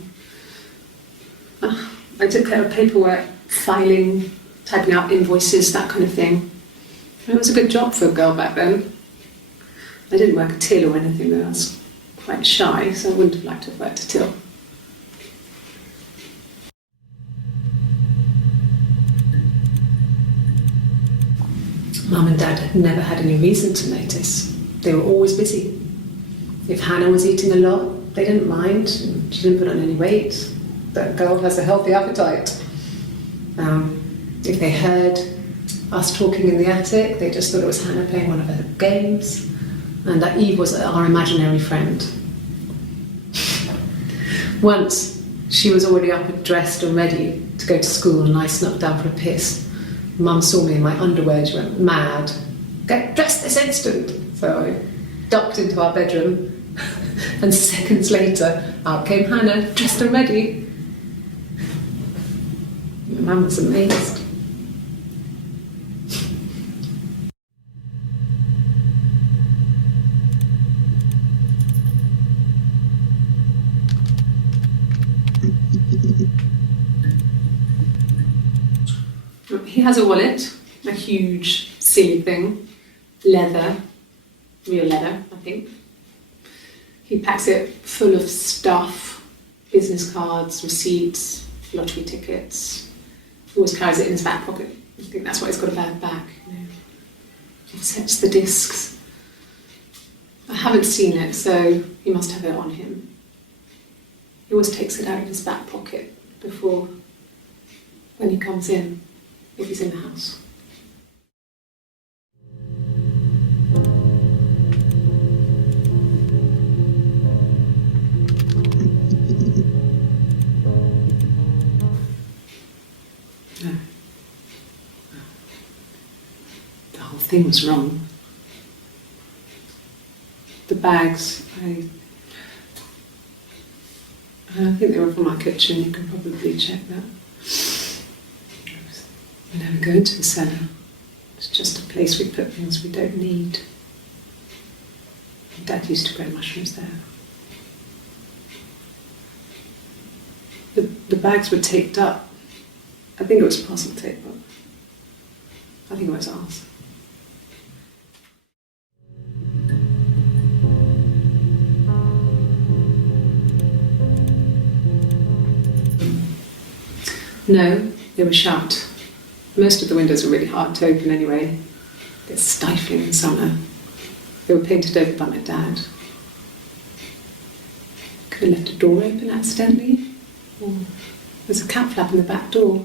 I took care of paperwork, filing, typing out invoices, that kind of thing. It was a good job for a girl back then. I didn't work a till or anything though. I was quite shy, so I wouldn't have liked to have worked a till. Mum and Dad had never had any reason to notice. They were always busy. If Hannah was eating a lot, they didn't mind. She didn't put on any weight. That girl has a healthy appetite. If they heard us talking in the attic, they just thought it was Hannah playing one of her games, and that Eve was our imaginary friend. Once, she was already up and dressed and ready to go to school, and I snuck down for a piss. Mum saw me in my underwear, she went mad. Get dressed this instant! So I ducked into our bedroom, and seconds later, out came Hannah, dressed and ready. Mum was amazed. He has a wallet, a huge, silly thing, leather, real leather, I think. He packs it full of stuff, business cards, receipts, lottery tickets. He always carries it in his back pocket. I think that's why he's got a bad back. He sets the discs. I haven't seen it, so he must have it on him. He always takes it out of his back pocket before, when he comes in, if he's in the house. No. The whole thing was wrong. The bags, I think they were from our kitchen, you can probably check that. We never go into the cellar. It's just a place we put things we don't need. Dad used to grow mushrooms there. The bags were taped up. I think it was parcel tape, but I think it was ours. No, they were shut. Most of the windows are really hard to open anyway. They're stifling in summer. They were painted over by my dad. Could have left a door open accidentally. Or there's a cat flap in the back door.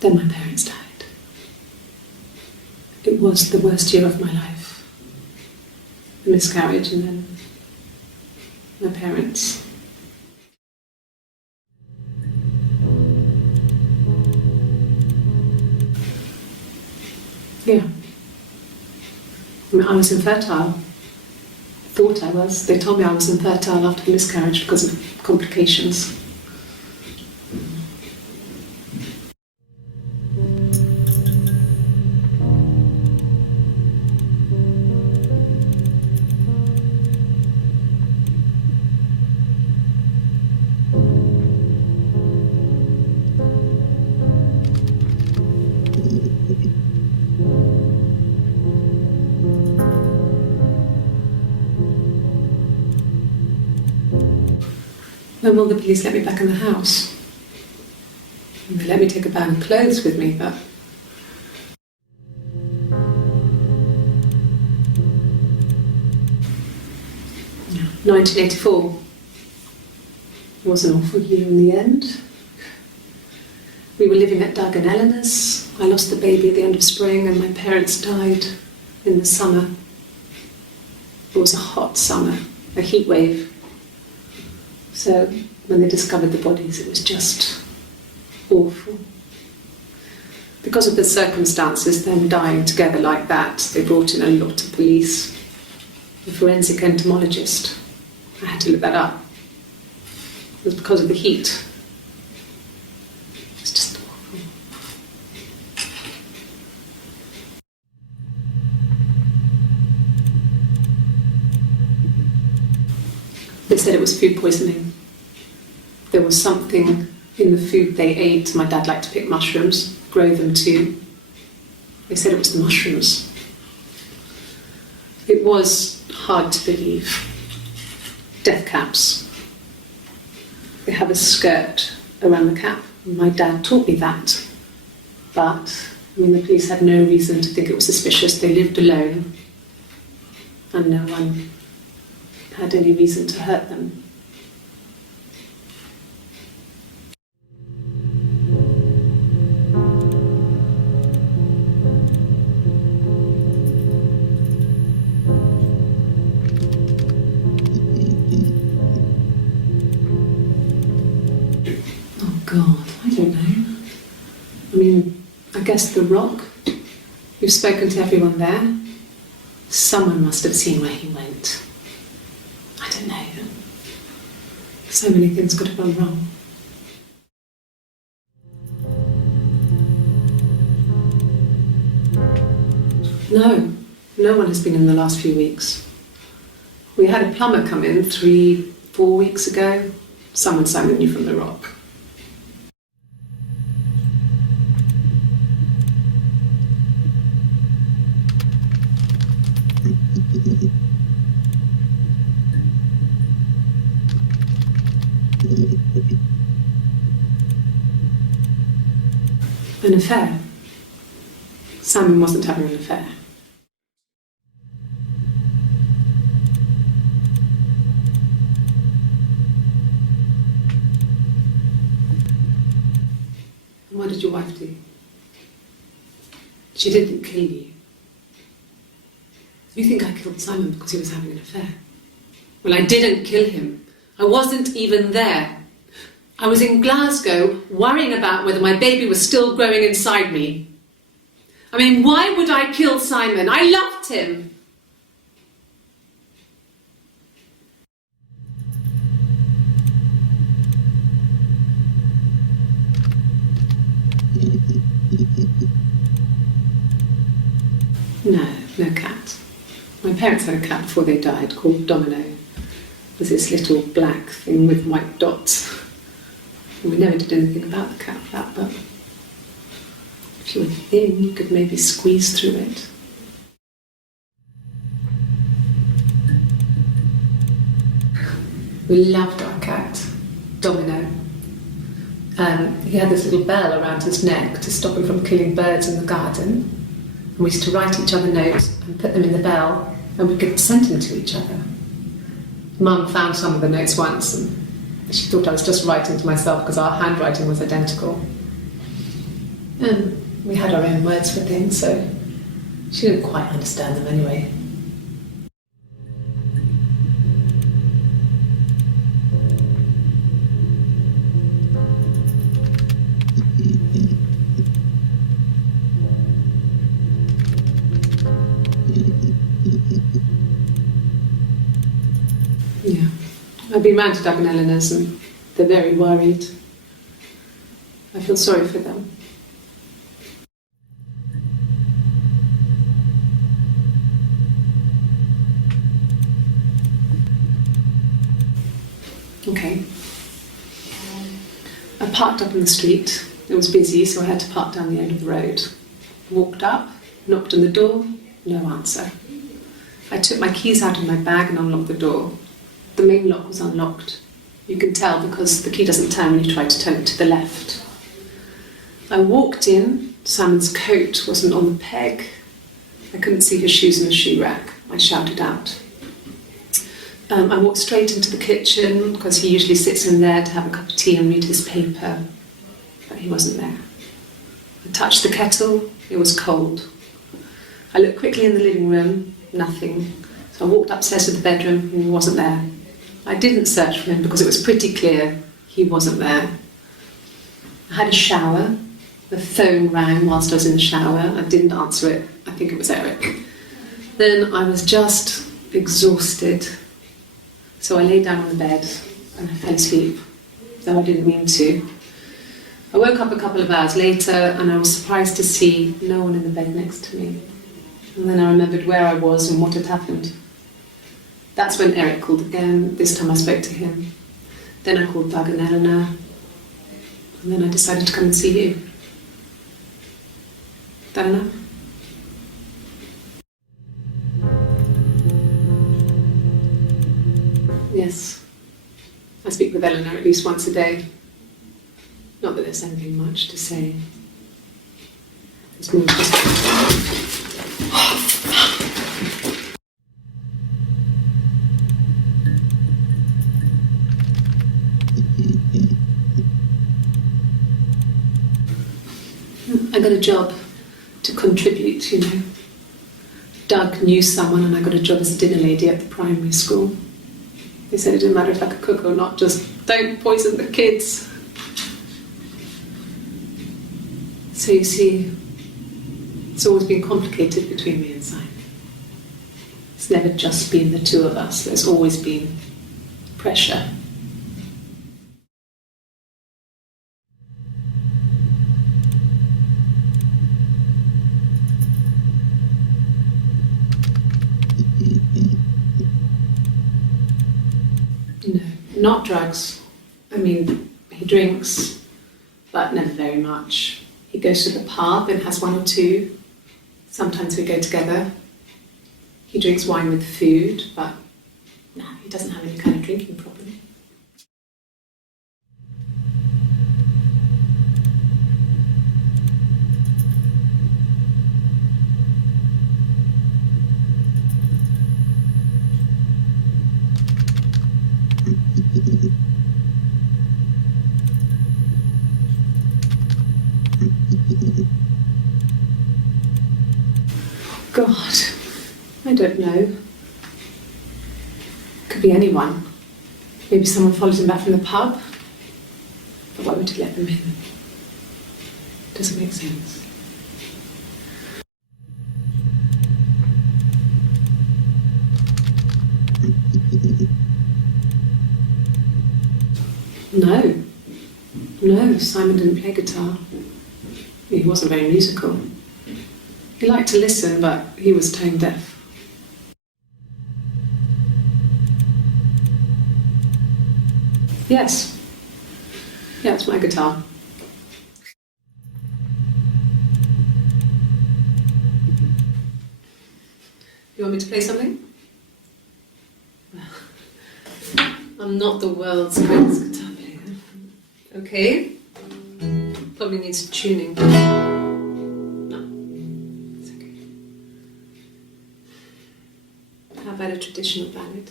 Then my parents died. It was the worst year of my life. A miscarriage and then my parents. Yeah. I was infertile. Thought I was. They told me I was infertile after the miscarriage because of complications. When will the police let me back in the house? And they let me take a bag of clothes with me, but... Yeah. 1984 was an awful year in the end. We were living at Doug and Eleanor's. I lost the baby at the end of spring and my parents died in the summer. It was a hot summer, a heat wave. So when they discovered the bodies, it was just awful. Because of the circumstances, them dying together like that, they brought in a lot of police. A forensic entomologist. I had to look that up. It was because of the heat. It's just awful. They said it was food poisoning. There was something in the food they ate. My dad liked to pick mushrooms, grow them too. They said it was the mushrooms. It was hard to believe. Death caps. They have a skirt around the cap. My dad taught me that. But, the police had no reason to think it was suspicious. They lived alone. And no one had any reason to hurt them. God, I don't know. I guess the Rock. You've spoken to everyone there. Someone must have seen where he went. I don't know. So many things could have gone wrong. No one has been in the last few weeks. We had a plumber come in 3-4 weeks ago. Someone knew from the Rock. An affair. Simon wasn't having an affair. And what did your wife do? She didn't kill you. You think I killed Simon because he was having an affair? Well, I didn't kill him. I wasn't even there. I was in Glasgow worrying about whether my baby was still growing inside me. Why would I kill Simon? I loved him. No cat. My parents had a cat before they died called Domino. It was this little black thing with white dots. And we never did anything about the cat flap, but if you were thin, you could maybe squeeze through it. We loved our cat, Domino. He had this little bell around his neck to stop him from killing birds in the garden. And we used to write each other notes and put them in the bell, and we could send them to each other. Mum found some of the notes once, and she thought I was just writing to myself because our handwriting was identical. And we had our own words for things, so she didn't quite understand them anyway. Yeah. I've been round to Doug and Eleanor's and they're very worried. I feel sorry for them. Okay. I parked up in the street. It was busy, so I had to park down the end of the road. Walked up, knocked on the door, no answer. I took my keys out of my bag and unlocked the door. The main lock was unlocked. You can tell because the key doesn't turn when you try to turn it to the left. I walked in. Simon's coat wasn't on the peg. I couldn't see his shoes in the shoe rack. I shouted out. I walked straight into the kitchen because he usually sits in there to have a cup of tea and read his paper, but he wasn't there. I touched the kettle. It was cold. I looked quickly in the living room. Nothing. So I walked upstairs to the bedroom and he wasn't there. I didn't search for him because it was pretty clear he wasn't there. I had a shower. The phone rang whilst I was in the shower. I didn't answer it. I think it was Eric. Then I was just exhausted. So I lay down on the bed and I fell asleep, though I didn't mean to. I woke up a couple of hours later and I was surprised to see no one in the bed next to me. And then I remembered where I was and what had happened. That's when Eric called again. This time I spoke to him. Then I called Doug and Eleanor. And then I decided to come and see you. That enough? Yes. I speak with Eleanor at least once a day. Not that there's anything much to say. It's more just... I got a job to contribute, you know. Doug knew someone and I got a job as a dinner lady at the primary school. They said it didn't matter if I could cook or not, just don't poison the kids. So you see, it's always been complicated between me and Simon. It's never just been the two of us, there's always been pressure. No, not drugs. I mean, he drinks, but never very much. He goes to the pub and has one or two. Sometimes we go together. He drinks wine with food, but no, he doesn't have any kind of drinking problem. God, I don't know. Could be anyone. Maybe someone follows him back from the pub. But why would he let them in? Doesn't make sense. No, Simon didn't play guitar. He wasn't very musical. He liked to listen, but he was tone deaf. Yes. Yeah, it's my guitar. You want me to play something? I'm not the world's greatest guitar player. Okay. Probably needs tuning. How about a traditional ballad?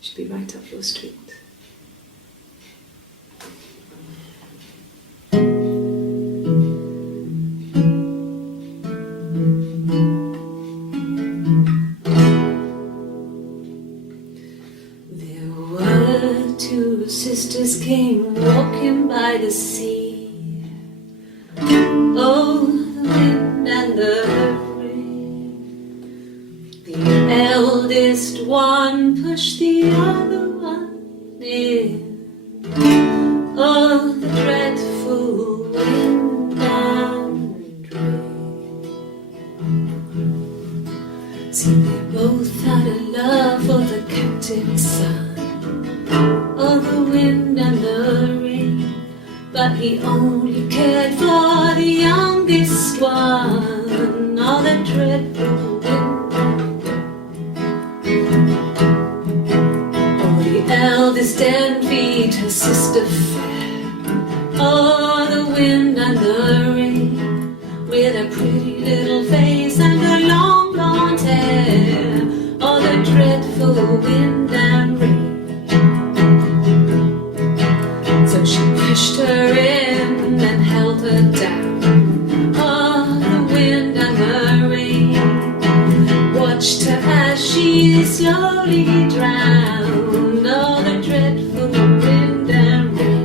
Should be right up your street. There were two sisters came walking by the sea. Oh, the wind and the The eldest one pushed the other one in. Oh, the dreadful wind and rain. See, they both had a love for the captain's son. Oh, the wind and the rain. But he only cared for the youngest one. Oh, the dreadful wind. Eldest envied her sister fair. Oh, the wind and the rain, with a pretty little face and her long blonde hair. Oh, the dreadful wind and rain. So she pushed her in and held her down. Oh, the wind and the rain watched her as she slowly drowned. Oh, the dreadful wind and rain.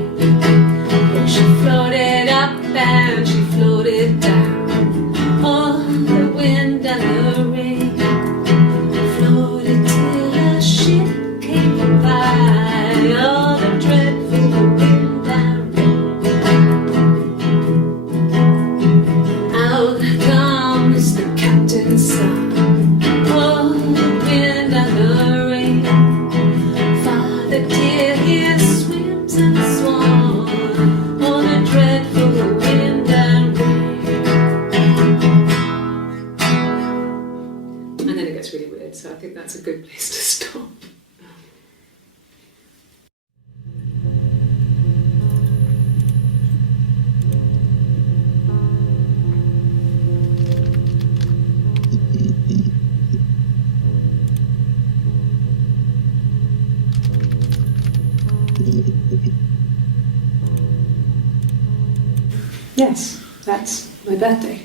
Yes, that's my birthday.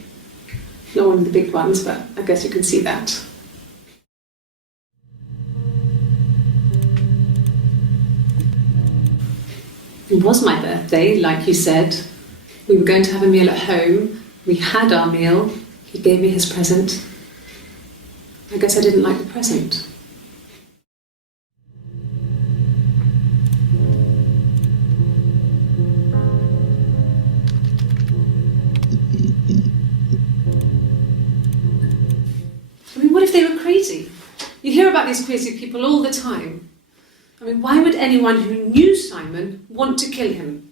Not one of the big ones, but I guess you can see that. It was my birthday, like you said. We were going to have a meal at home. We had our meal. He gave me his present. I guess I didn't like the present. I mean, what if they were crazy? You hear about these crazy people all the time. I mean, why would anyone who knew Simon want to kill him?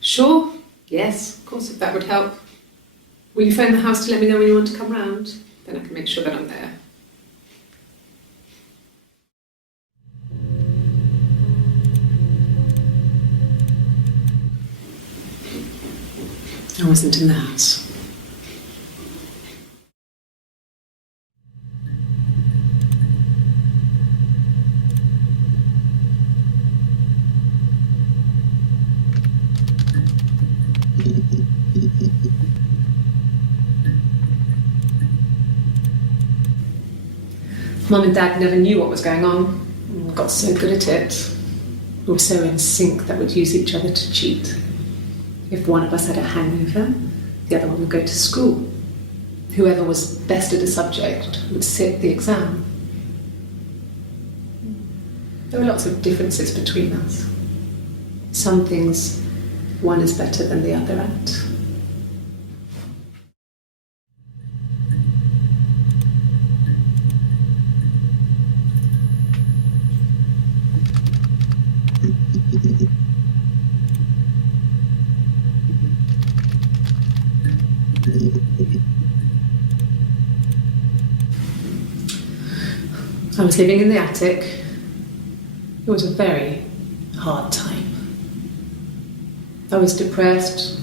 Sure, yes, of course, if that would help. Will you phone the house to let me know when you want to come round? Then I can make sure that I'm there. I wasn't in the house. Mum and Dad never knew what was going on. We got so good at it. We were so in sync that we'd use each other to cheat. If one of us had a hangover, the other one would go to school. Whoever was best at a subject would sit the exam. There were lots of differences between us. Some things one is better than the other at. I was living in the attic. It was a very hard time. I was depressed,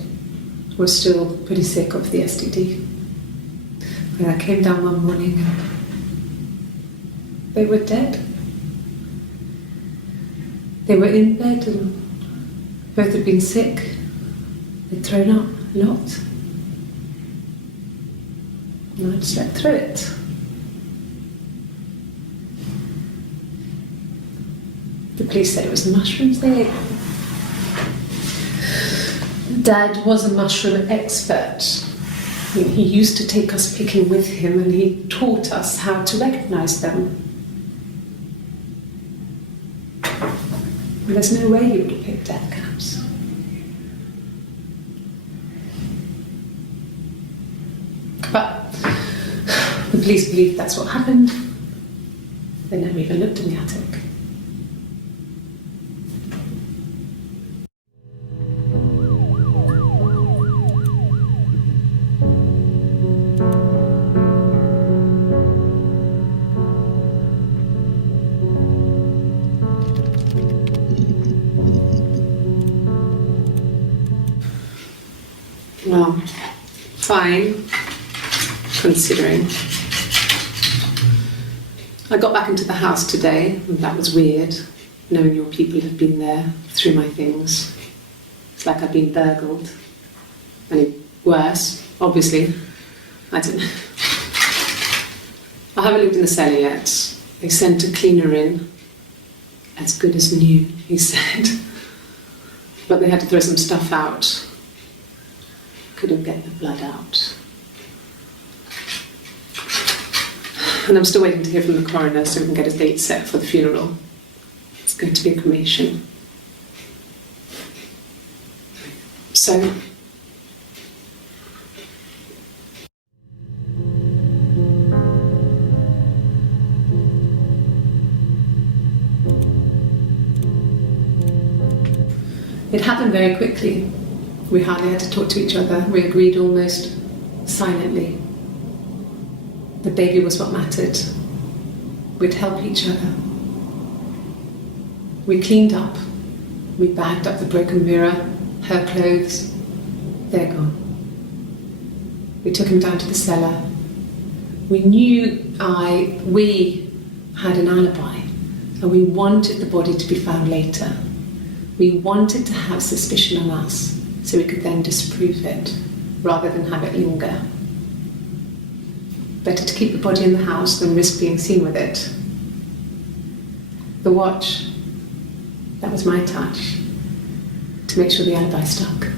was still pretty sick of the STD. And I came down one morning and they were dead. They were in bed and both had been sick. They'd thrown up a lot. And I'd slept through it. The police said it was the mushrooms they ate. Dad was a mushroom expert. I mean, he used to take us picking with him and he taught us how to recognise them. There's no way you would have picked death caps. But the police believed that's what happened. They never even looked in the attic. Well, fine, considering. I got back into the house today, and that was weird, knowing your people have been there through my things. It's like I've been burgled. Only worse, obviously. I don't know. I haven't lived in the cellar yet. They sent a cleaner in. As good as new, he said. But they had to throw some stuff out. Couldn't get the blood out. And I'm still waiting to hear from the coroner so we can get a date set for the funeral. It's going to be a cremation. So, it happened very quickly. We hardly had to talk to each other. We agreed almost silently. The baby was what mattered. We'd help each other. We cleaned up. We bagged up the broken mirror, her clothes. They're gone. We took him down to the cellar. We had an alibi, and we wanted the body to be found later. We wanted to have suspicion on us, so we could then disprove it, rather than have it linger. Better to keep the body in the house than risk being seen with it. The watch, that was my touch, to make sure the alibi stuck.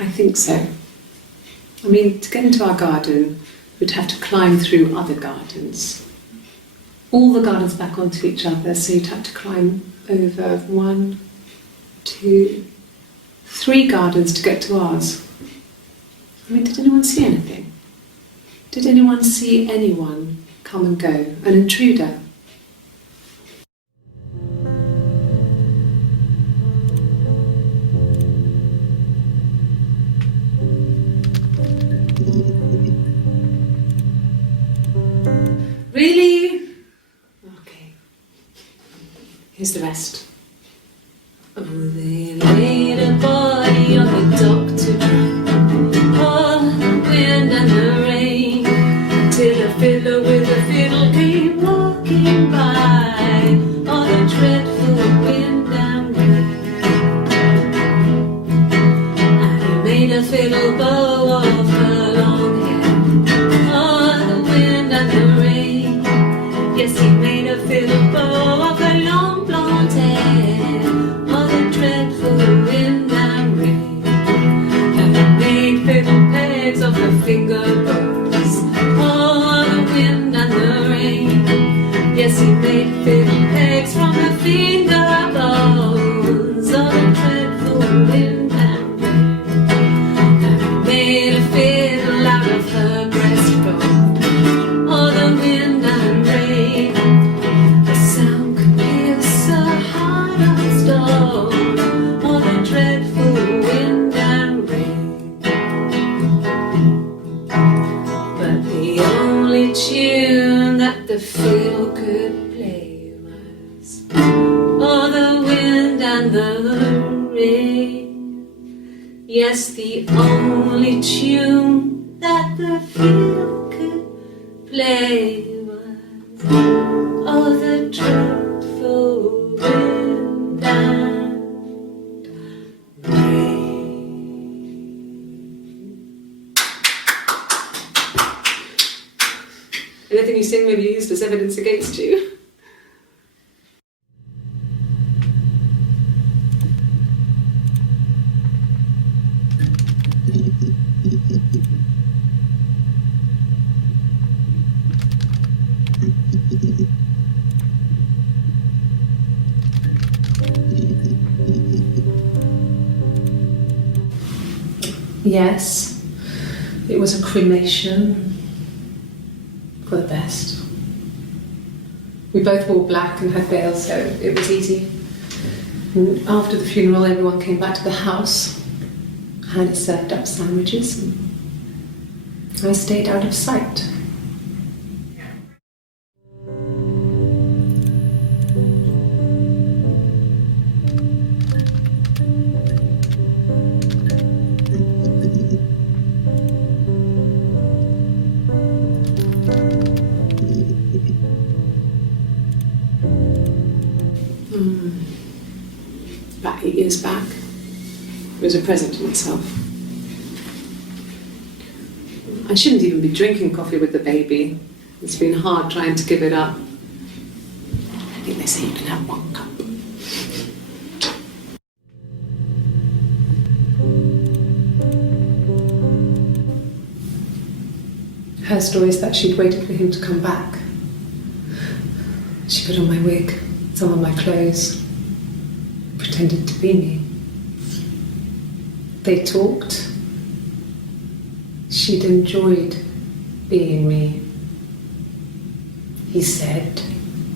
I think so. I mean, to get into our garden, we'd have to climb through other gardens. All the gardens back onto each other, so you'd have to climb over 1, 2, 3 gardens to get to ours. I mean, did anyone see anything? Did anyone see anyone come and go? An intruder? Really? Okay. Here's the rest. Oh, they laid a body on the dock to dry. Oh, the wind and the rain, till a fiddler with a fiddle came walking by. Oh, the dreadful wind and rain. And he made a fiddle bow of her long hair. Oh, the wind and the rain. Yes, he made a fiddle bow of her long blonde hair. Oh, the dreadful wind and rain. And he made fiddle pegs of her finger bones. Oh, the wind and the rain. Yes, he made fiddle pegs from her finger bones. Oh, the dreadful wind and rain. And he made a fiddle out of her breastbone. Oh, the wind and rain. The sound could pierce a heart of stone. Oh, the dreadful wind and rain. But the only tune that the fiddle could play was oh, the wind and the rain. Yes, the only tune that the fiddle could play was oh, the dreadful wind and rain. Anything you sing may be used as evidence against you. Yes, it was a cremation for the best. We both wore black and had veils, so it was easy. And after the funeral, everyone came back to the house. Hannah served up sandwiches, and I stayed out of sight. About 8 years back, it was a present to myself. I shouldn't even be drinking coffee with the baby. It's been hard trying to give it up. I think they say you can have 1 cup. Her story is that she'd waited for him to come back. She put on my wig, some of my clothes, pretended to be me. They talked. She'd enjoyed being me. He said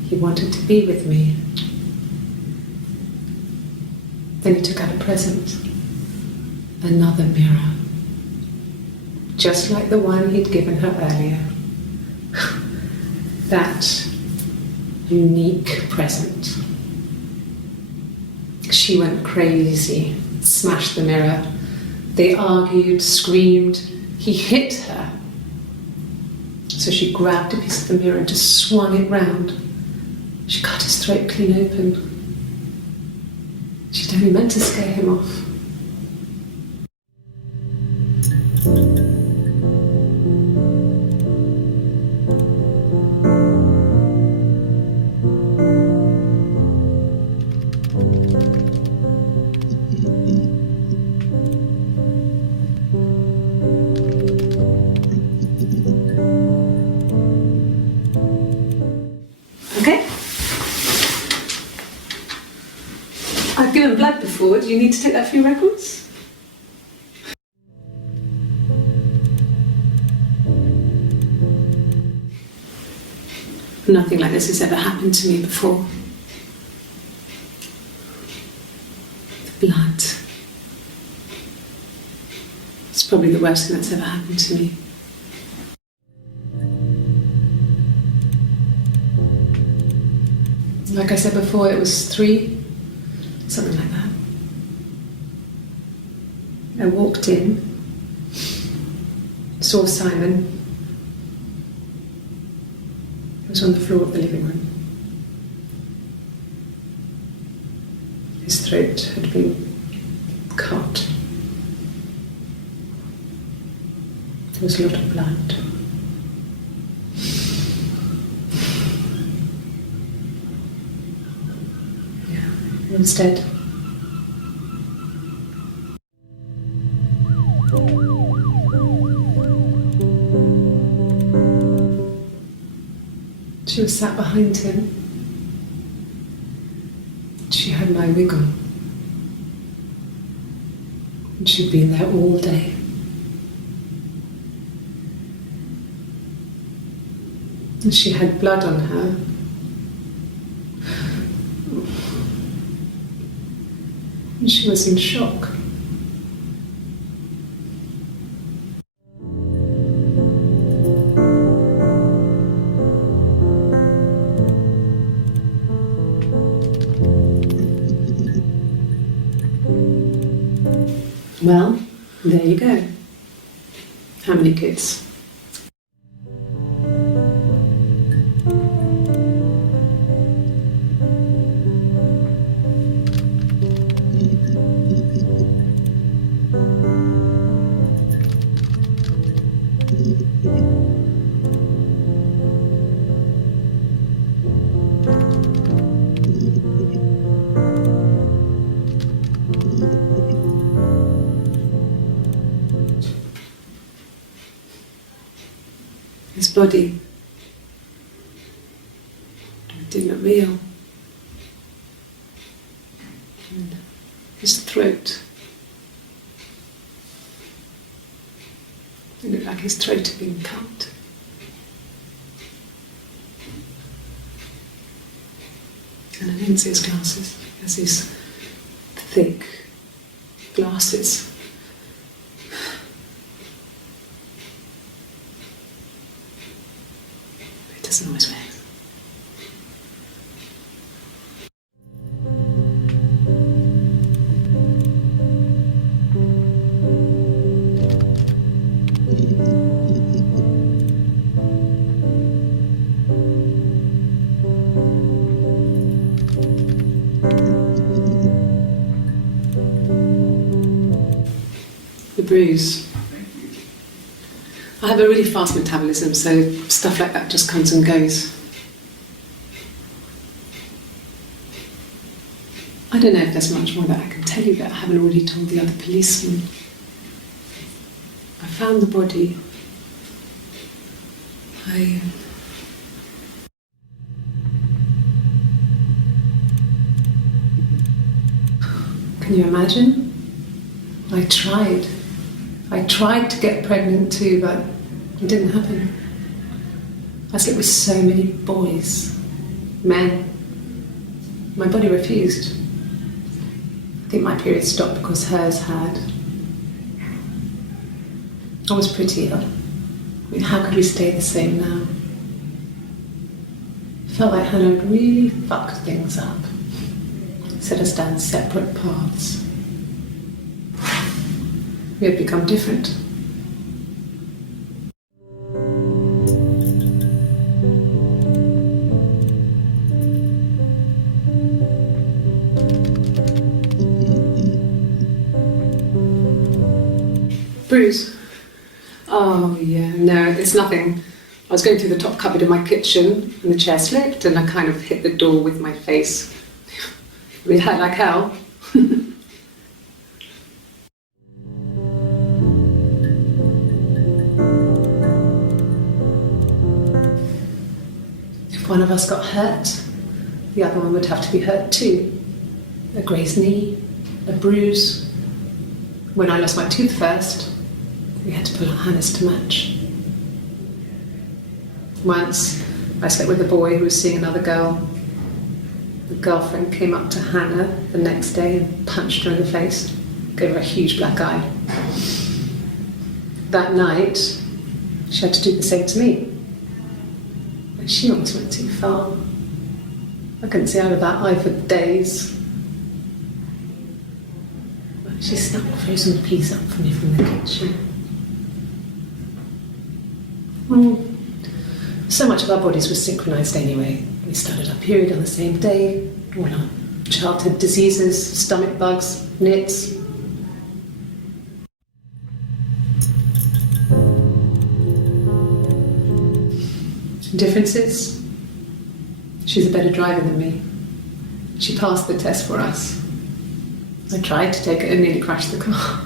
he wanted to be with me. Then he took out a present. Another mirror. Just like the one he'd given her earlier. That unique present. She went crazy, smashed the mirror. They argued, screamed. He hit her. So she grabbed a piece of the mirror and just swung it round. She cut his throat clean open. She'd only meant to scare him off. Okay? I've given blood before. Do you need to take that for your records? Nothing like this has ever happened to me before. The blood. It's probably the worst thing that's ever happened to me. Like I said before, it was 3, something like that. I walked in, saw Simon. He was on the floor of the living room. His throat had been cut. There was a lot of blood. He was dead. She was sat behind him. She had my wig on. And she'd been there all day. And she had blood on her. And she was in shock. Well, there you go. How many kids? His body didn't look real. And his throat. It looked like his throat had been cut. And I didn't see his glasses. He has these thick glasses. It doesn't always wear. The bruise. I have a really fast metabolism, so stuff like that just comes and goes. I don't know if there's much more that I can tell you that I haven't already told the other policemen. I found the body. Can you imagine? I tried. I tried to get pregnant too, but it didn't happen. I slept with so many boys, men. My body refused. I think my period stopped because hers had. I was pretty ill. I mean, how could we stay the same now? It felt like Hannah had really fucked things up. Set us down separate paths. We had become different. Bruise? Oh yeah, no, it's nothing. I was going through the top cupboard in my kitchen and the chair slipped and I kind of hit the door with my face. We hurt like hell. If one of us got hurt, the other one would have to be hurt too. A grazed knee, a bruise. When I lost my tooth first, we had to pull out Hannah's to match. Once, I slept with a boy who was seeing another girl. The girlfriend came up to Hannah the next day and punched her in the face, gave her a huge black eye. That night, she had to do the same to me. But she almost went too far. I couldn't see out of that eye for days. She snuck a frozen piece up for me from the kitchen. So much of our bodies was synchronised anyway. We started our period on the same day, all our childhood diseases, stomach bugs, nits. Differences? She's a better driver than me. She passed the test for us. I tried to take it and nearly crashed the car.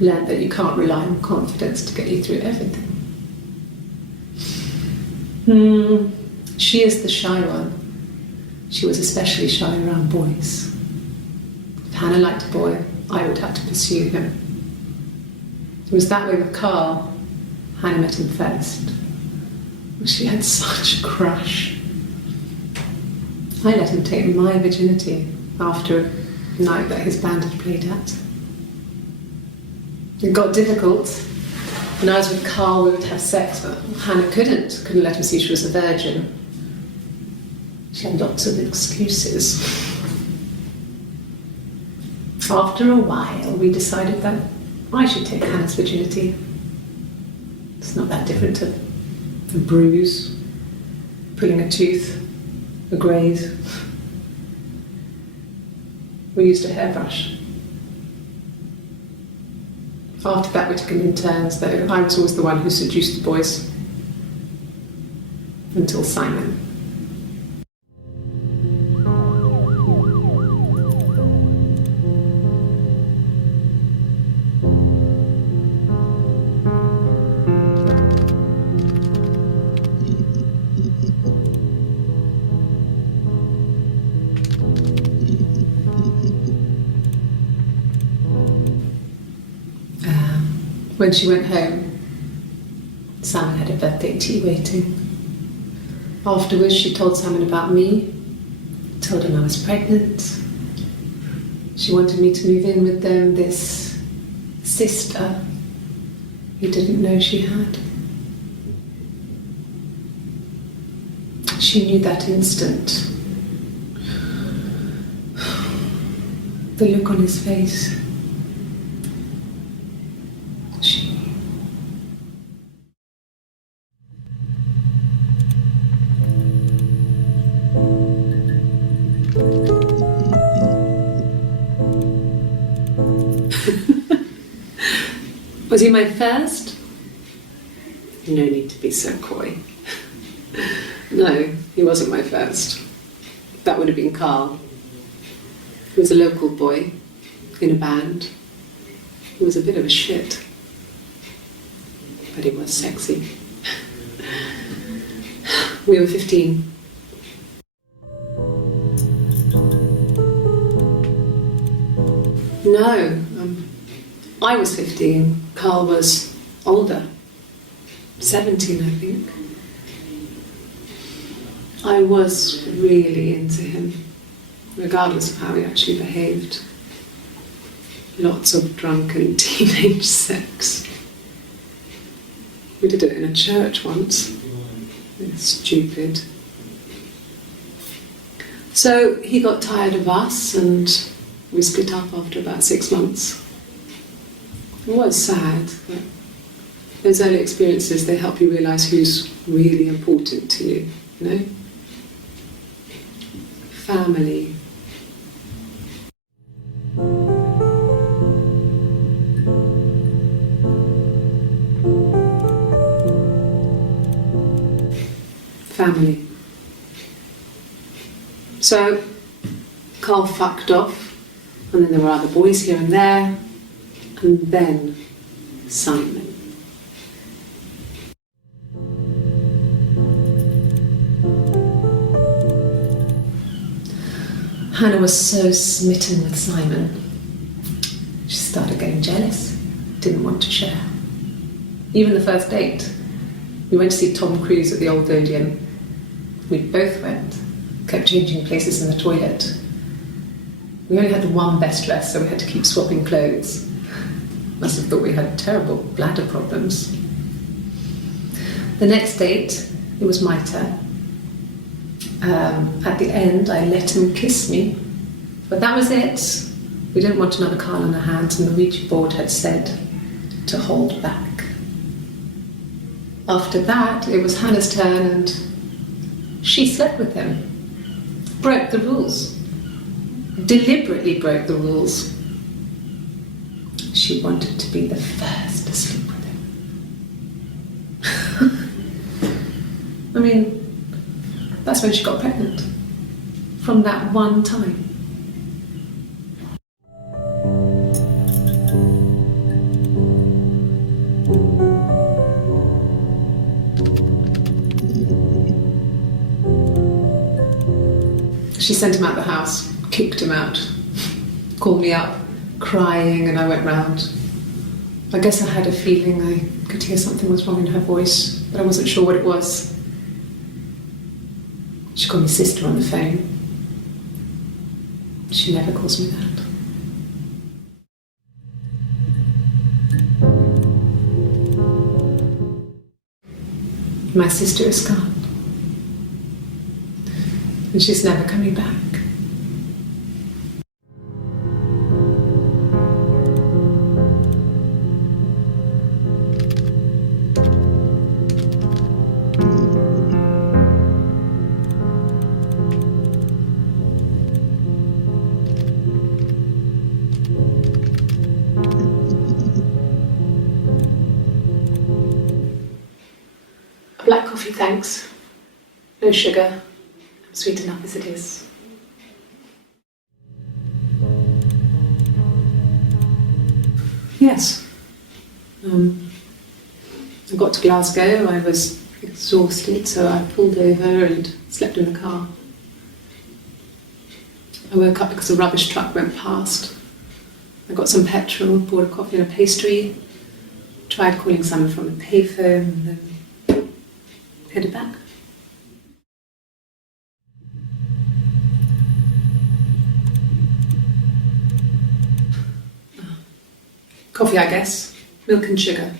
Learned that you can't rely on confidence to get you through everything. She is the shy one. She was especially shy around boys. If Hannah liked a boy, I would have to pursue him. It was that way with Carl. Hannah met him first. She had such a crush. I let him take my virginity after a night that his band had played at. It got difficult. When I was with Carl, we would have sex, but Hannah couldn't let him see she was a virgin. She had lots of excuses. After a while, we decided that I should take Hannah's virginity. It's not that different to a bruise, pulling a tooth, a graze. We used a hairbrush. After that, we took it in turns, though. I was always the one who seduced the boys. Until Simon. When she went home, Simon had a birthday tea waiting. Afterwards, she told Simon about me, told him I was pregnant. She wanted me to move in with them, this sister he didn't know she had. She knew that instant. The look on his face. Was he my first? No need to be so coy. No, he wasn't my first. That would have been Carl. He was a local boy in a band. He was a bit of a shit, but he was sexy. We were 15. No, I was 15, Carl was older, 17 I think. I was really into him, regardless of how he actually behaved. Lots of drunken teenage sex. We did it in a church once. It's stupid. So he got tired of us and we split up after about 6 months. It was sad, but those early experiences, they help you realise who's really important to you, you know? Family. Family. So, Carl fucked off, and then there were other boys here and there, and then Simon. Hannah was so smitten with Simon. She started getting jealous, didn't want to share. Even the first date, we went to see Tom Cruise at the Old Odeon. We both went, kept changing places in the toilet. We only had one best dress, so we had to keep swapping clothes. Must have thought we had terrible bladder problems. The next date, it was my turn. At the end, I let him kiss me, but that was it. We didn't want another Carl on our hands, and the Ouija board had said to hold back. After that, it was Hannah's turn, and she slept with him. Broke the rules. Deliberately broke the rules. She wanted to be the first to sleep with him. I mean, that's when she got pregnant. From that one time. She sent him out the house, kicked him out, called me up, crying, and I went round. I guess I had a feeling I could hear something was wrong in her voice, but I wasn't sure what it was. She called me sister on the phone. She never calls me that. My sister is gone. And she's never coming back. Black coffee, thanks. No sugar. Sweet enough as it is. Yes. I got to Glasgow, I was exhausted, so I pulled over and slept in the car. I woke up because a rubbish truck went past. I got some petrol, bought a coffee and a pastry, tried calling someone from the payphone, and then headed back. Coffee, I guess. Milk and sugar.